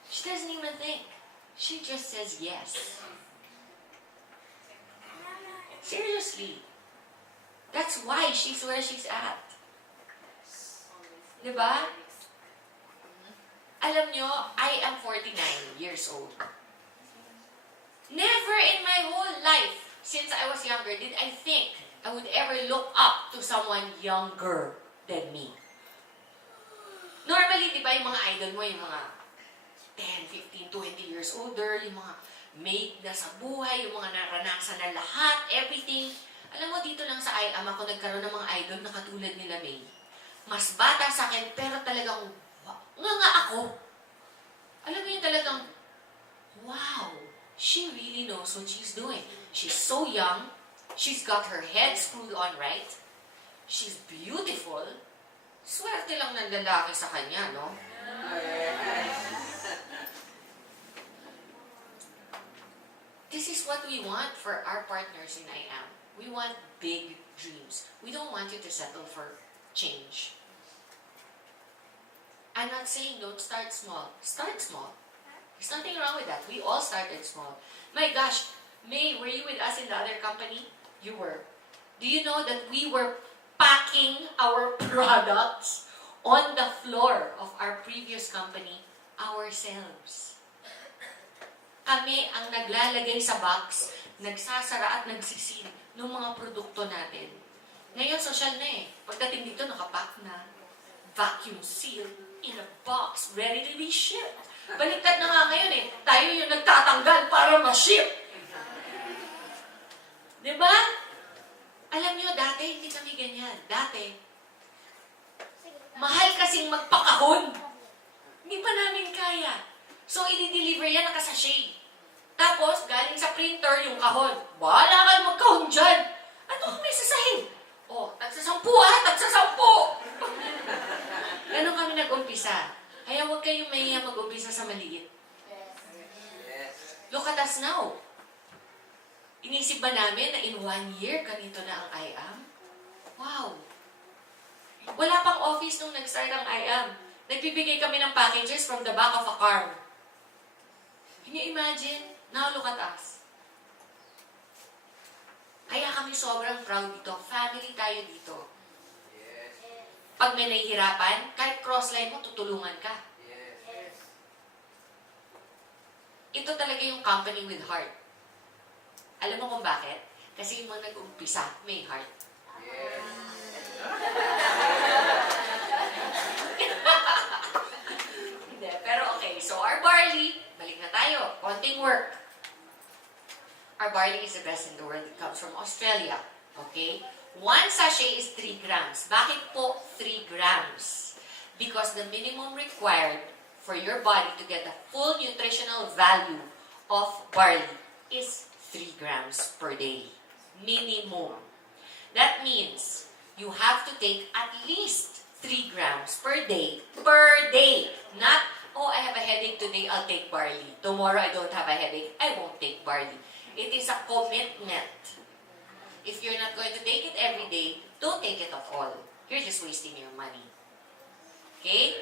She doesn't even think. She just says yes. Seriously. That's why she's where she's at. Diba? Alam nyo, I am 49 years old. Never in my whole life, since I was younger, did I think I would ever look up to someone younger than me. Normally, di ba yung mga idol mo, yung mga 10, 15, 20 years older, yung mga made na sa buhay, yung mga naranasan na lahat, everything. Alam mo, dito lang sa IAM, ako nagkaroon ng mga idol na katulad nila May. Mas bata sa akin, pero talagang, nga ako. Alam mo yung talagang, wow, she really knows what she's doing. She's so young, she's got her head screwed on right, she's beautiful. Swerte lang ng lalaki sa kanya, no? This is what we want for our partners in IAM. We want big dreams. We don't want you to settle for change. I'm not saying don't start small. Start small. There's nothing wrong with that. We all started small. My gosh, May, were you with us in the other company? You were. Do you know that we were packing our products on the floor of our previous company ourselves? Kami ang naglalagay sa box, nagsasara at nagsisil ng mga produkto natin. Ngayon, social na eh. Pagdating dito, nakapack na. Vacuum seal in a box, ready to be shipped. Baliktad na nga ngayon eh. Tayo yung nagtatanggal para ma-ship. Diba? Alam nyo, dati hindi kami ganyan. Dati, mahal kasing magpakahon. Hindi pa namin kaya. So, i-deliver yan nakasashay. Tapos, galing sa printer yung kahon. Bahala kayo magkahon dyan. Ano kung may sasahin? Oh, tagsasampu tagsasampu! Ganon kami nag-umpisa. Kaya huwag kayong mahiya mag-umpisa sa maliit. Look at us now. Inisip ba namin na in 1 year, ganito na ang IAM? Wow! Wala pang office nung nag-start ang IAM. Nagbibigay kami ng packages from the back of a car. Can you imagine? Now look at us. Kaya kami sobrang proud dito. Family tayo dito. Pag may nahihirapan, kahit crossline mo, tutulungan ka. Ito talaga yung company with heart. Alam mo kung bakit? Kasi yung mga nag-umpisa, may heart. Hindi, pero okay. So our barley, balik na tayo. Konting work. Our barley is the best in the world. It comes from Australia. Okay? 1 sachet is 3 grams. Bakit po 3 grams? Because the minimum required for your body to get the full nutritional value of barley is 3 grams per day. Minimum. That means you have to take at least 3 grams per day. Per day. Not, oh, I have a headache today, I'll take barley. Tomorrow I don't have a headache, I won't take barley. It is a commitment. If you're not going to take it every day, don't take it at all. You're just wasting your money. Okay?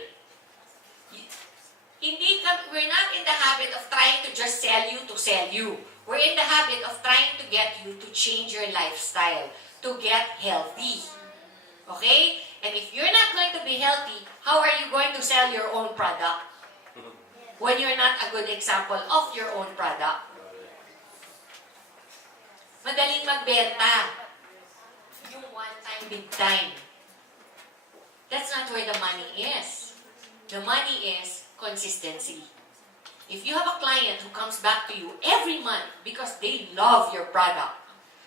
We're not in the habit of trying to just sell you to sell you. We're in the habit of trying to get you to change your lifestyle, to get healthy. Okay? And if you're not going to be healthy, how are you going to sell your own product? When you're not a good example of your own product. Madaling magbenta. Yung one time, big time. That's not where the money is. The money is consistency. if you have a client who comes back to you every month because they love your product,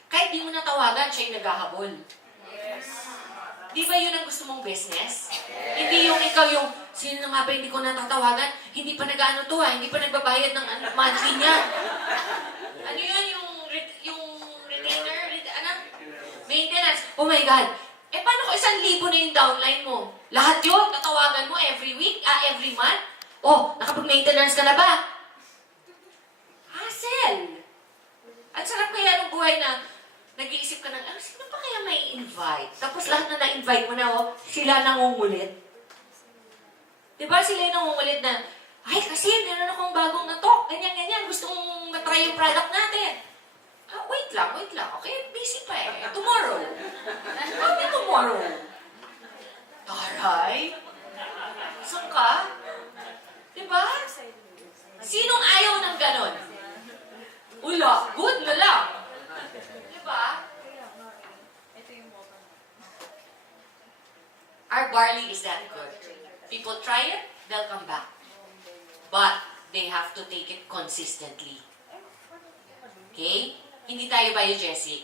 kahit di mo natawagan, siya yung naghahabol. Di ba yun ang gusto mong business? Hindi yung ikaw yung, sino na nga ba hindi ko natatawagan? Hindi pa nag-ano to hindi pa nagbabayad ng monthly niya. Ano yun? Yung retainer? Maintenance. Oh my God. Paano ko 1,000 na yung downline mo? Lahat yun, tatawagan mo every week, every month? Oh, nakapag-maintenance ka na ba? Hassle. At sarap kaya ng buhay na nag-iisip ka ng, sino pa kaya may invite? Tapos lahat na na-invite mo na, sila nangungulit. Diba sila yung nangungulit na, ay kasi meron akong bagong natok, ganyan-ganyan, gusto mong matry yung product natin. Wait lang. Okay, busy pa Tomorrow. Sabi tomorrow. Taray? Saan ka? Diba? Sinong ayaw ng ganon? Ula, good na lang. Diba? Our barley is that good. People try it, they'll come back. But they have to take it consistently. Okay? Hindi tayo biogesic.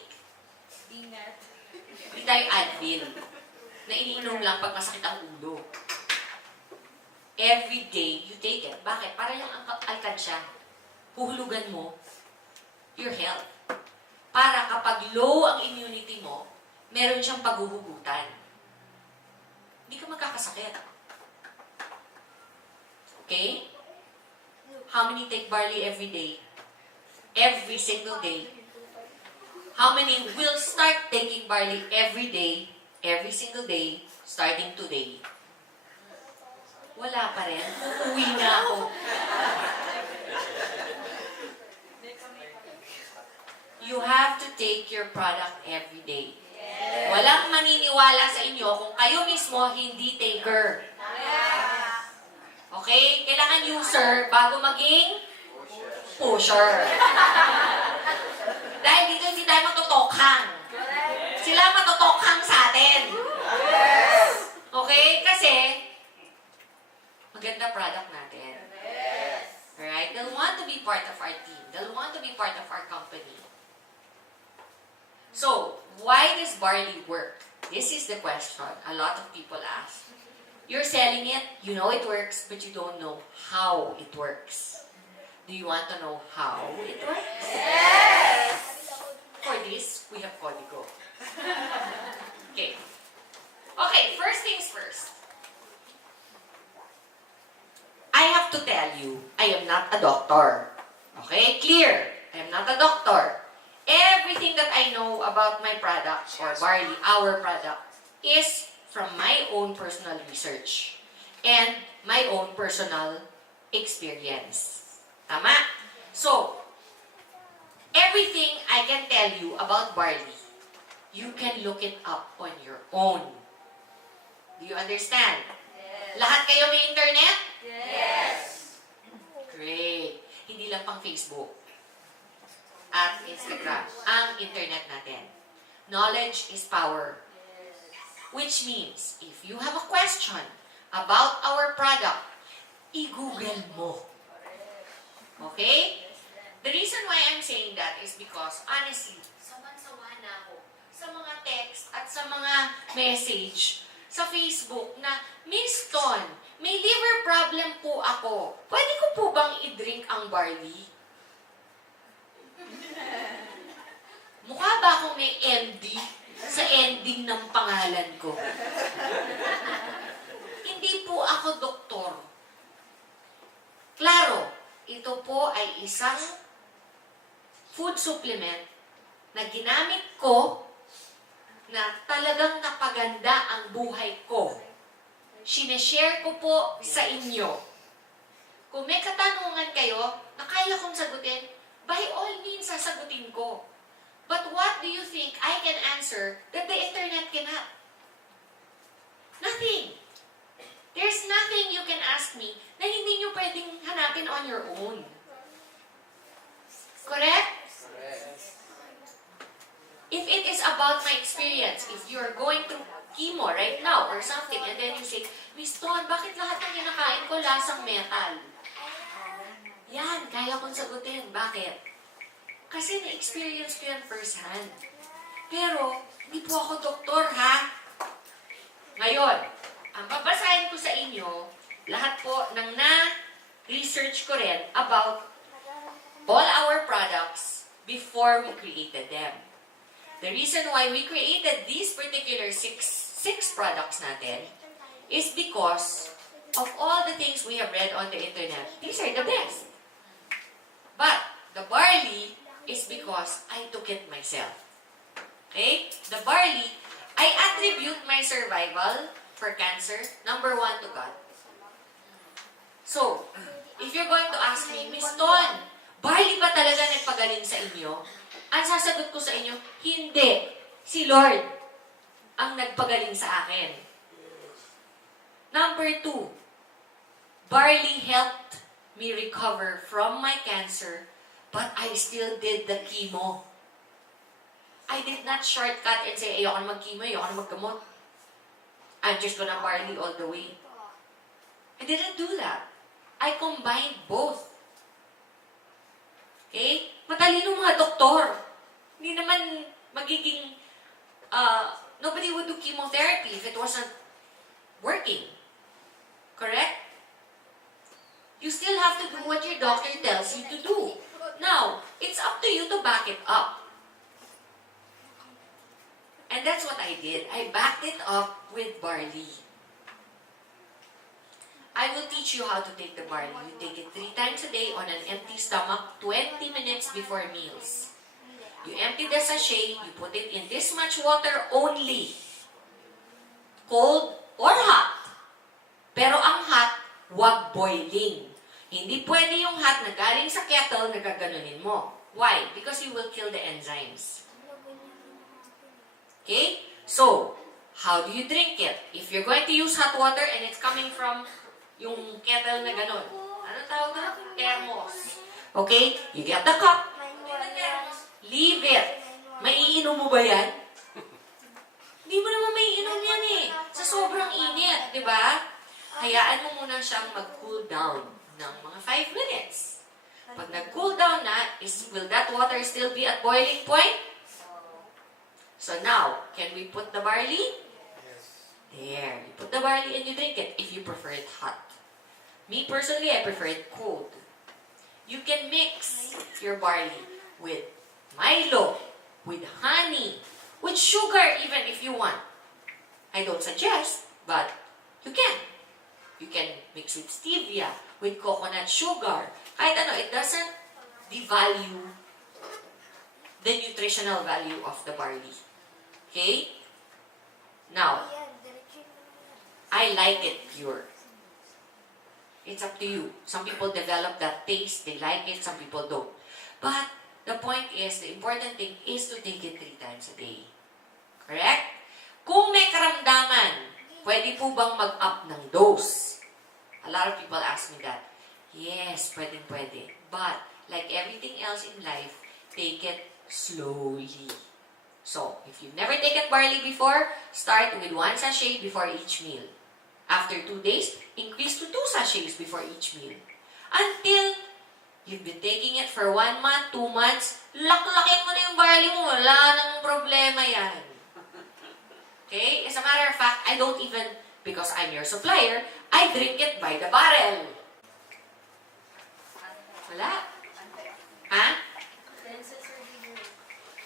Hindi tayo Advil. Na iniinom lang pag masakit ang ulo. Every day, you take it. Bakit? Para yung alkansya. Huhulugan mo your health. Para kapag low ang immunity mo, meron siyang paghuhugutan. Hindi ka magkakasakit. Okay? How many take barley every day? Every single day. How many will start taking barley every day, every single day, starting today? Wala pa rin. Uuwi na ako. You have to take your product every day. Walang maniniwala sa inyo kung kayo mismo hindi taker. Okay? Kailangan user bago maging pusher. Dahil dito hindi tayo matutokhang. Sila matutokhang sa atin. Okay? Kasi, maganda product natin. Alright? They'll want to be part of our team. They'll want to be part of our company. So, why does barley work? This is the question a lot of people ask. You're selling it, you know it works, but you don't know how it works. Do you want to know how it works? Yes! For this, we have Código. Okay. Okay, first things first. I have to tell you, I am not a doctor. Okay? Clear. I am not a doctor. Everything that I know about my product, or barley, our product, is from my own personal research and my own personal experience. Tama? So, everything I can tell you about barley, you can look it up on your own. Do you understand? Yes. Lahat kayo may internet? Yes. Great. Hindi lang pang Facebook at Instagram ang internet natin. Knowledge is power. Which means, if you have a question about our product, i-google mo. Okay? The reason why I'm saying that is because, honestly, sawan-sawa na ako sa mga text at sa mga message sa Facebook na, Miss Ton, may liver problem po ako. Pwede ko po bang i-drink ang barley? Mukha ba akong may MD sa ending ng pangalan ko? Hindi po ako doktor. Klaro, ito po ay isang food supplement na ginamit ko na talagang napaganda ang buhay ko. Sineshare ko po sa inyo. Kung may katanungan kayo na kaya kong sagutin, by all means, sasagutin ko. But what do you think I can answer that the internet cannot? Nothing. There's nothing you can ask me na hindi nyo pwedeng hanapin on your own. Correct? If it is about my experience, if you're going through chemo right now or something, and then you say, Miss Ton, bakit lahat ng kinakain ko lasang metal? Yan, kaya kong sagutin. Bakit? Kasi na-experience ko yan first hand. Pero, hindi po ako doktor, ha? Ngayon, ang babasahin ko sa inyo, lahat po ng na-research ko rin about all our products before we created them. The reason why we created these particular six products natin is because of all the things we have read on the internet. These are the best. But the barley is because I took it myself. Okay? The barley, I attribute my survival for cancer, number 1, to God. So, if you're going to ask me, Miss Ton, barley ba talaga nagpagaling sa inyo? Ang sasagot ko sa inyo, hindi. Si Lord ang nagpagaling sa akin. Number 2, barley helped me recover from my cancer, but I still did the chemo. I did not shortcut and say, ayoko na mag-chemo, ayoko na maggamot. I'm just gonna barley all the way. I didn't do that. I combined both. Okay? Matalino mga doktor. Hindi naman magiging, nobody would do chemotherapy if it wasn't working. Correct? You still have to do what your doctor tells you to do. Now, it's up to you to back it up. And that's what I did. I backed it up with barley. I will teach you how to take the barley. You take it 3 times a day on an empty stomach, 20 minutes before meals. You empty the sachet, you put it in this much water only. Cold or hot. Pero ang hot, wag boiling. Hindi pwede yung hot na galing sa kettle na gaganunin mo. Why? Because you will kill the enzymes. Okay? So, how do you drink it? If you're going to use hot water and it's coming from yung kettle na ganon. Ano tawag na? Thermos. Okay? You get the cup. Leave it. Maiinom mo ba yan? Hindi mo naman maiinom yan eh. Sa sobrang init, di ba? Hayaan mo muna siyang mag-cool down ng mga 5 minutes. Pag nag-cool down na, will that water still be at boiling point? So now, can we put the barley? Yes. There. You put the barley and you drink it if you prefer it hot. Me personally, I prefer it cold. You can mix your barley with Milo, with honey, with sugar even if you want. I don't suggest, but you can. You can mix with stevia, with coconut sugar. Kahit ano, it doesn't devalue the nutritional value of the barley. Okay? Now, I like it pure. It's up to you. Some people develop that taste, they like it, some people don't. But the point is, the important thing is to take it 3 times a day. Correct? Kung may karamdaman, pwede po bang mag-up ng dose? A lot of people ask me that. Yes, pwede. But, like everything else in life, take it slowly. So, if you've never taken barley before, start with 1 sachet before each meal. After 2 days, increase to 2 sachets before each meal. Until you've been taking it for 1 month, 2 months, lak-lakin mo na yung barley mo. Wala nang problema yan. Okay? As a matter of fact, I don't even, because I'm your supplier, I drink it by the barrel. Wala? Ha?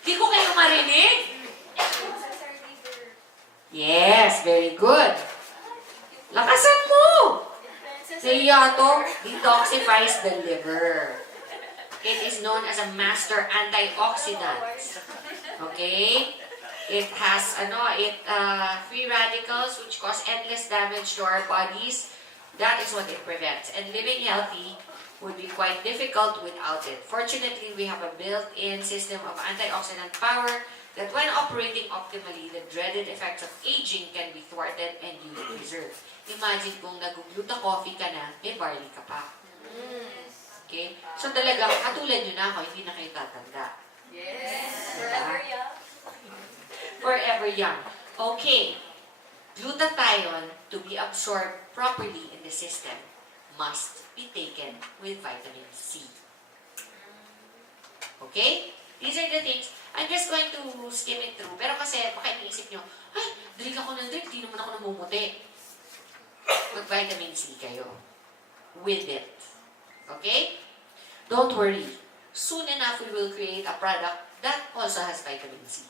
Di ko kayo marinig? Yes, very good. Lakasan mo! Sayato detoxifies the liver. It is known as a master antioxidant. Okay? It has free radicals which cause endless damage to our bodies. That is what it prevents. And living healthy would be quite difficult without it. Fortunately, we have a built-in system of antioxidant power that when operating optimally, the dreaded effects of aging can be thwarted and you preserved. Imagine kung nag-gluta coffee ka na, may barley ka pa. Okay? So talagang, katulad nyo na ako, hindi na kayo tatanda. Yes. Forever young. Forever young. Okay. Glutathione to be absorbed properly in the system. must be taken with vitamin C. Okay? These are the things. I'm just going to skim it through. Pero kasi, baka iniisip nyo, ay, drink ako ng drink, di naman ako namumuti. Mag-vitamin C kayo. With it. Okay? Don't worry. Soon enough, we will create a product that also has vitamin C.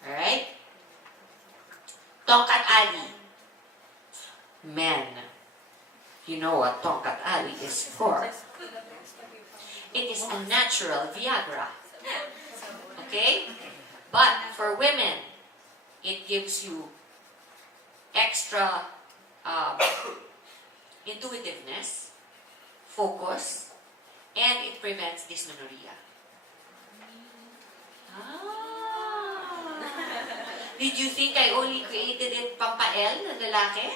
Alright? Tongkat Ali. Men. You know what Tongkat Ali is for. It is a natural Viagra. Okay? But for women, it gives you extra intuitiveness, focus, and it prevents dysmenorrhea. Did you think I only created it pampael na lalaki?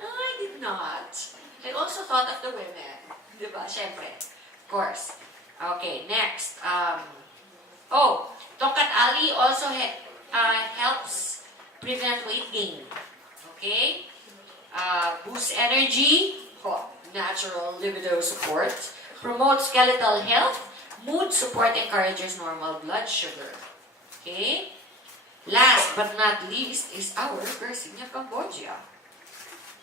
No, I did not. I also thought of the women. Diba? Siyempre. Of course. Okay, next. Tongkat Ali also helps prevent weight gain. Okay? Boosts energy, natural libido support, promotes skeletal health, mood support, encourages normal blood sugar. Okay? Last but not least is our Garcinia Cambogia.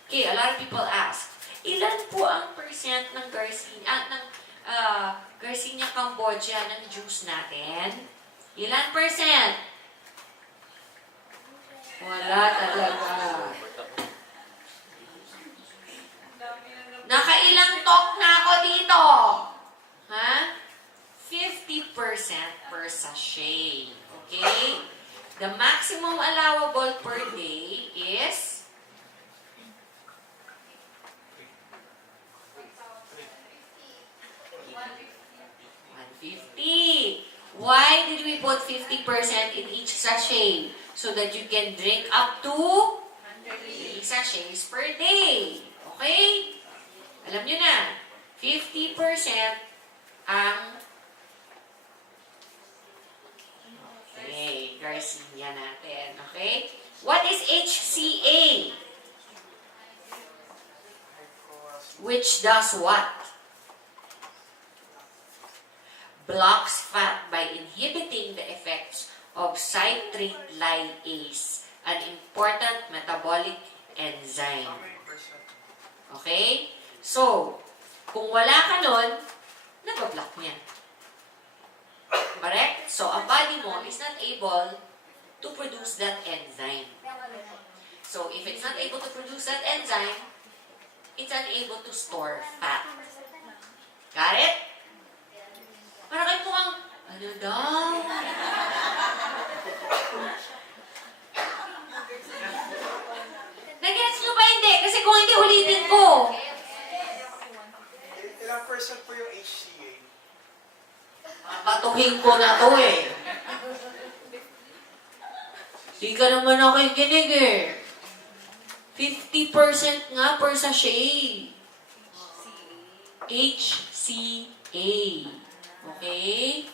Okay, a lot of people ask, ilan po ang percent ng Garcinia Cambogia ng juice natin? Ilan percent? Wala talaga. Nakailang talk na ako dito? Ha? 50% per sachet. Okay? The maximum allowable per day is 150. Why did we put 50% in each sachet? So that you can drink up to 3 sachets per day. Okay? Alam nyo na, 50% ang Garcinia natin. Okay? What is HCA? Which does what? Blocks fat by inhibiting the effects of citrate lyase, an important metabolic enzyme. Okay? So, kung wala ka nun, nag-block niya. Correct? So, ang body mo is not able to produce that enzyme. So, if it's not able to produce that enzyme, it's unable to store fat. Got it? Para kayo mukhang, ano daw? Nag-gets nyo ba hindi? Kasi kung hindi, ulitin ko. Ilang percent po yung HCA? Patuhin ko na to eh. Di ka naman nakikinig eh. 50% nga per sachet. HCA. Okay?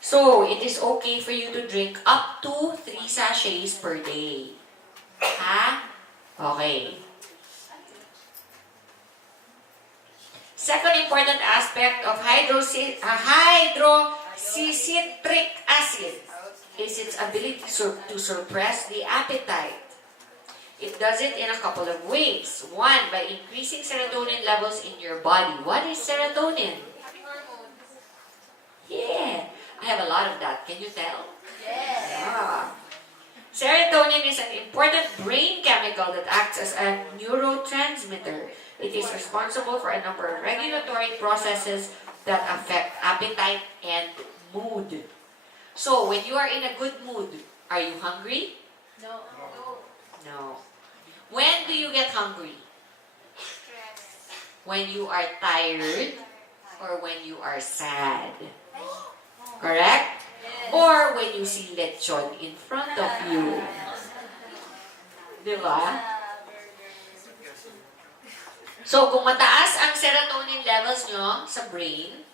So, it is okay for you to drink up to 3 sachets per day. Ha? Okay. Second important aspect of hydroxycitric acid is its ability to suppress the appetite. It does it in a couple of ways. One, by increasing serotonin levels in your body. What is serotonin? Yeah, I have a lot of that. Can you tell? Yes. Yeah. Serotonin is an important brain chemical that acts as a neurotransmitter. It is responsible for a number of regulatory processes that affect appetite and mood. So, when you are in a good mood, are you hungry? No. No. When do you get hungry? Stress. When you are tired or when you are sad. Correct? Or when you see lechon in front of you. Diba? So, kung mataas ang serotonin levels nyo sa brain,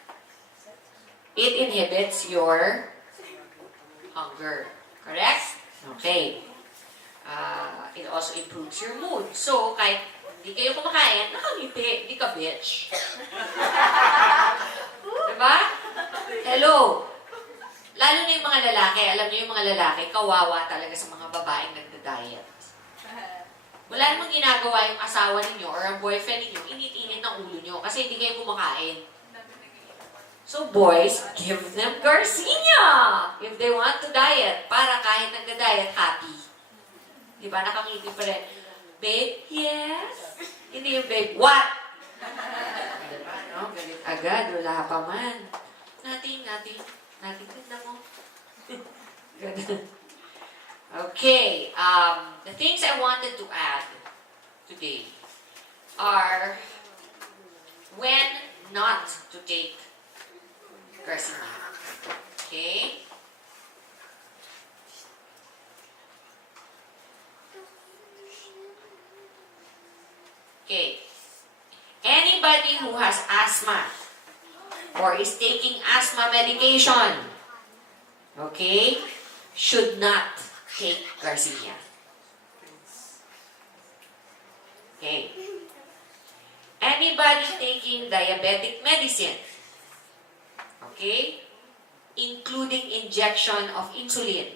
it inhibits your hunger. Correct? Okay. It also improves your mood. So, kahit Hindi kayo kumakain, nakangiti. Hindi ka bitch. Diba? Hello. Lalo na yung mga lalaki. Alam niyo yung mga lalaki, kawawa talaga sa mga babaeng nagda-diet. Wala namang ginagawa yung asawa ninyo or ang boyfriend ninyo, init-init ng ulo nyo kasi hindi kayo kumakain. So boys, give them Garcinia if they want to diet para kahit nagda-diet, happy. Diba? Nakangiti pa rin. Babe, yes? Hindi yung babe, what? Diba, no? Galit agad, wala pa man. Natin, ganda mo. Okay, the things I wanted to add today are when not to take Garcinia. Okay? Okay. Anybody who has asthma or is taking asthma medication, okay, should not take Garcinia. Okay. Anybody taking diabetic medicine, okay, including injection of insulin,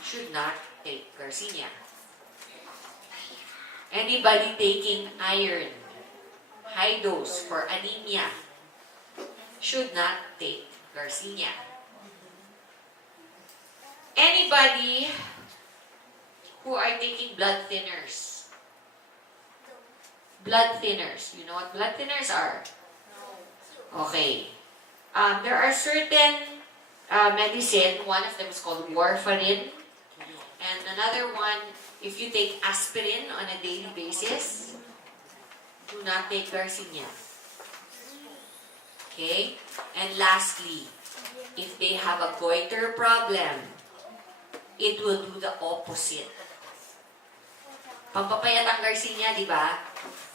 should not take Garcinia. Anybody taking iron, high dose for anemia, should not take Garcinia. Anybody who are taking blood thinners. Blood thinners. You know what blood thinners are? Okay. There are certain medicine. One of them is called warfarin. And another one, if you take aspirin on a daily basis, do not take Garcinia. Okay? And lastly, if they have a goiter problem, it will do the opposite. Pampapayat ang Garcinia, di ba?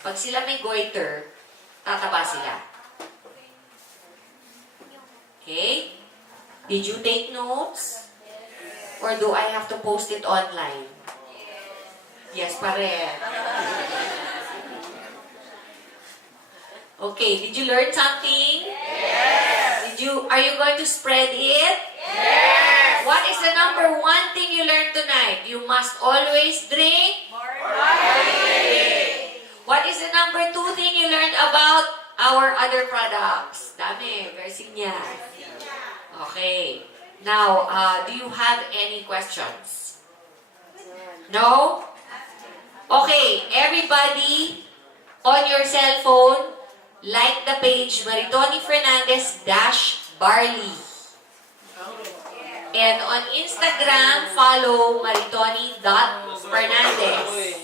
Pag sila may goiter, tataba sila. Okay? Did you take notes? Or do I have to post it online? Yes, pare. Okay, did you learn something? Yes. Are you going to spread it? Yes. What is the number one thing you learned tonight? You must always drink barley. What is the number two thing you learned about our other products? Dami, Garcinia. Okay. Now, do you have any questions? No? Okay, everybody on your cell phone, like the page Maritoni Fernandez -barley. And on Instagram, follow maritoni.fernandez.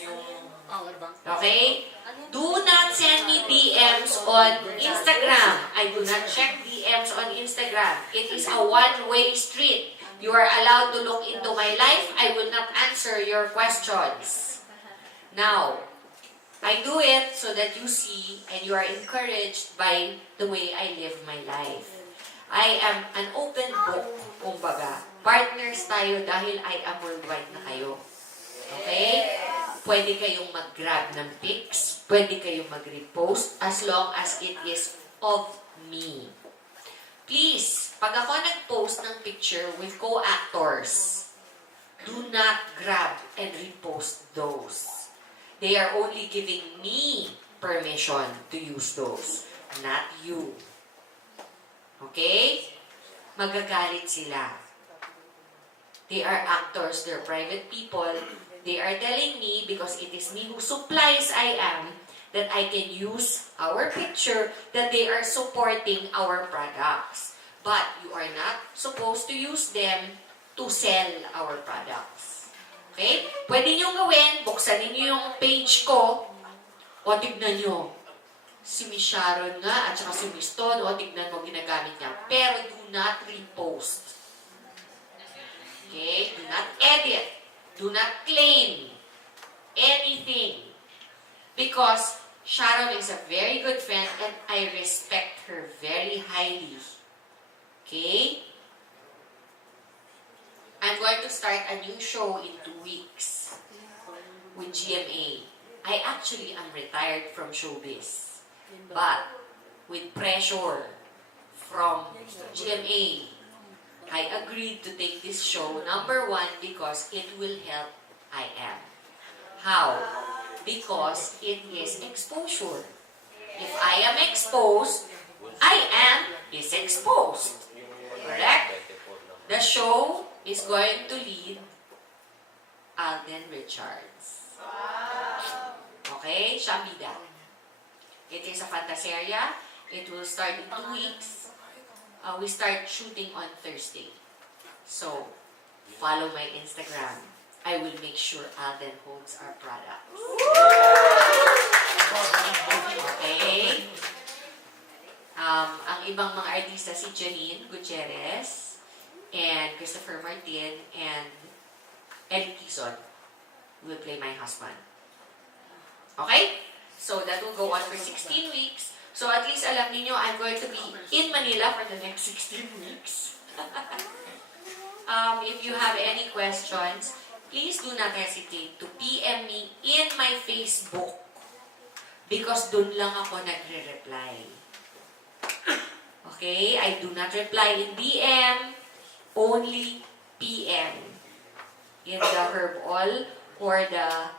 Okay? Do not send me DMs on Instagram. I do not check DMs on Instagram. It is a one-way street. You are allowed to look into my life. I will not answer your questions. Now, I do it so that you see and you are encouraged by the way I live my life. I am an open book, kumbaga. Partners tayo dahil IAM Worldwide na kayo. Okay? Pwede kayong mag-grab ng pics, pwede kayong mag-repost as long as it is of me. Please, pag ako nag-post ng picture with co-actors, do not grab and repost those. They are only giving me permission to use those, not you. Okay? Magagalit sila. They are actors, they're private people. They are telling me, because it is me who supplies IAM, that I can use our picture, that they are supporting our products. But you are not supposed to use them to sell our products. Okay? Pwede nyo gawin, buksan ninyo yung page ko, o tignan nyo. Si Miss Sharon nga, at saka si Miss Ton, o tignan mo ginagamit niya. Pero do not repost. Okay? Do not edit. Do not claim anything. Because Sharon is a very good friend and I respect her very highly. Okay? I'm going to start a new show in 2 weeks with GMA. I actually am retired from showbiz. But with pressure from GMA, I agreed to take this show, number one, because it will help IAM. How? Because it is exposure. If I am exposed, IAM is exposed. Correct? The show is going to lead Alden Richards. Okay? Siya ang bida. It is a fantaseria. It will start in 2 weeks. We start shooting on Thursday. So, follow my Instagram. I will make sure Alden holds our products. Okay? Ang ibang mga artista, si Janine Gutierrez, and Christopher Martin, and Eric Kison will play my husband. Okay? So, that will go on for 16 weeks. So, at least alam niyo, I'm going to be in Manila for the next 16 weeks. If you have any questions, please do not hesitate to PM me in my Facebook because dun lang ako nagre-reply. Okay? I do not reply in DM, only PM in the Herb All or the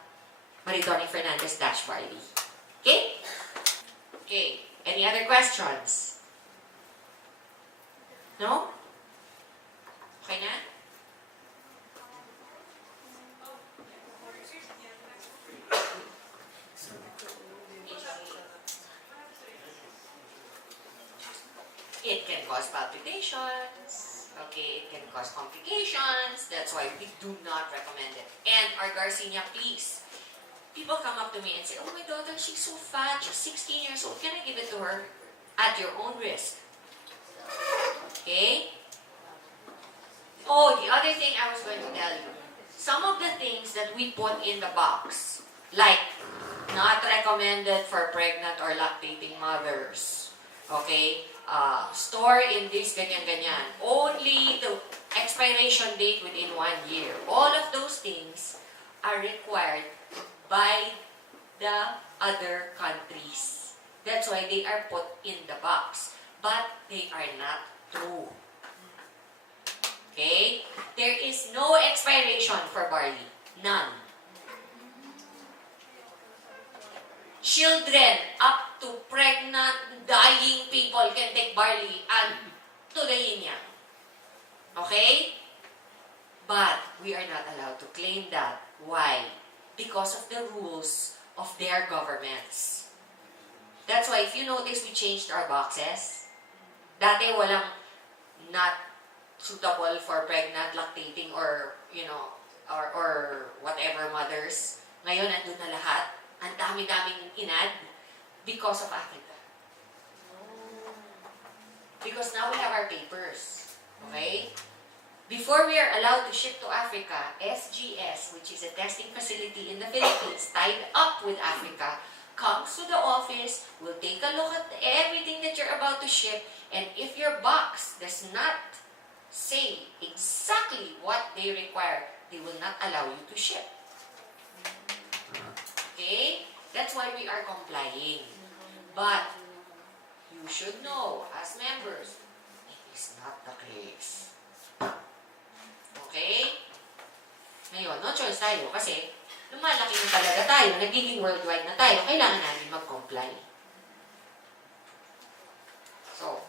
Maritoni Fernandez Barley. Okay? Okay. Any other questions? No? Okay na? It can cause palpitations. Okay, it can cause complications. That's why we do not recommend it. And our Garcinia, please. People come up to me and say, oh, my daughter, she's so fat. She's 16 years old. Can I give it to her? At your own risk. Okay? Oh, the other thing I was going to tell you. Some of the things that we put in the box, like not recommended for pregnant or lactating mothers. Okay? Store in this ganyan-ganyan. Only the expiration date within 1 year. All of those things are required by the other countries. That's why they are put in the box. But they are not true. Okay? There is no expiration for barley. None. Children up to pregnant, dying people can take barley and tulayin yan. Okay? But we are not allowed to claim that. Why? Because of the rules of their governments. That's why if you notice, we changed our boxes. Dati walang not suitable for pregnant, lactating, or, or whatever mothers. Ngayon, nandun na lahat. Ang dami-daming inad because of Africa. Because now we have our papers. Okay? Before we are allowed to ship to Africa, SGS, which is a testing facility in the Philippines, tied up with Africa, comes to the office, will take a look at everything that you're about to ship, and if your box does not say exactly what they require, they will not allow you to ship. Okay? That's why we are complying. But you should know, as members, it is not the case. Okay? Ngayon, no choice tayo kasi lumalaki na talaga tayo, nagiging worldwide na tayo, kailangan natin mag-comply. So,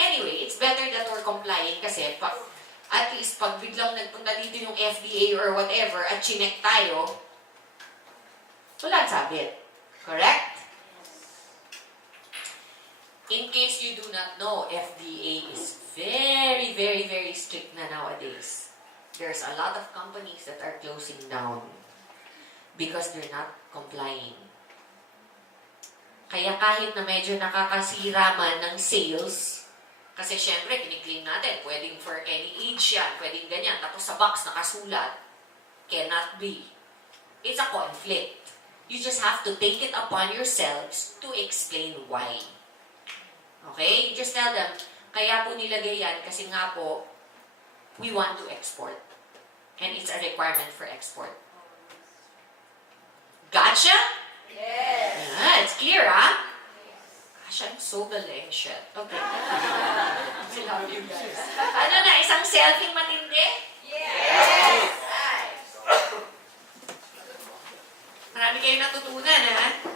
anyway, it's better that we're complying kasi at least pag biglang nagpunta dito yung FDA or whatever at chinek tayo, wala sabit. Correct? In case you do not know, FDA is very, very, very strict na nowadays. There's a lot of companies that are closing down because they're not complying. Kaya kahit na medyo nakakasira man ng sales, kasi syempre, kiniklaim natin, pwedeng for any age yan, pwedeng ganyan, tapos sa box nakasulat, cannot be. It's a conflict. You just have to take it upon yourselves to explain why. Okay? You just tell them, kaya po nilagay yan kasi nga po, we want to export. And it's a requirement for export. Gotcha? Yes. Yeah, it's clear, huh? Gosh, I'm so galing. Shit. Okay. I love you guys. Ano na, isang selfie matindi? Yes. Marami kayong natutunan, ha?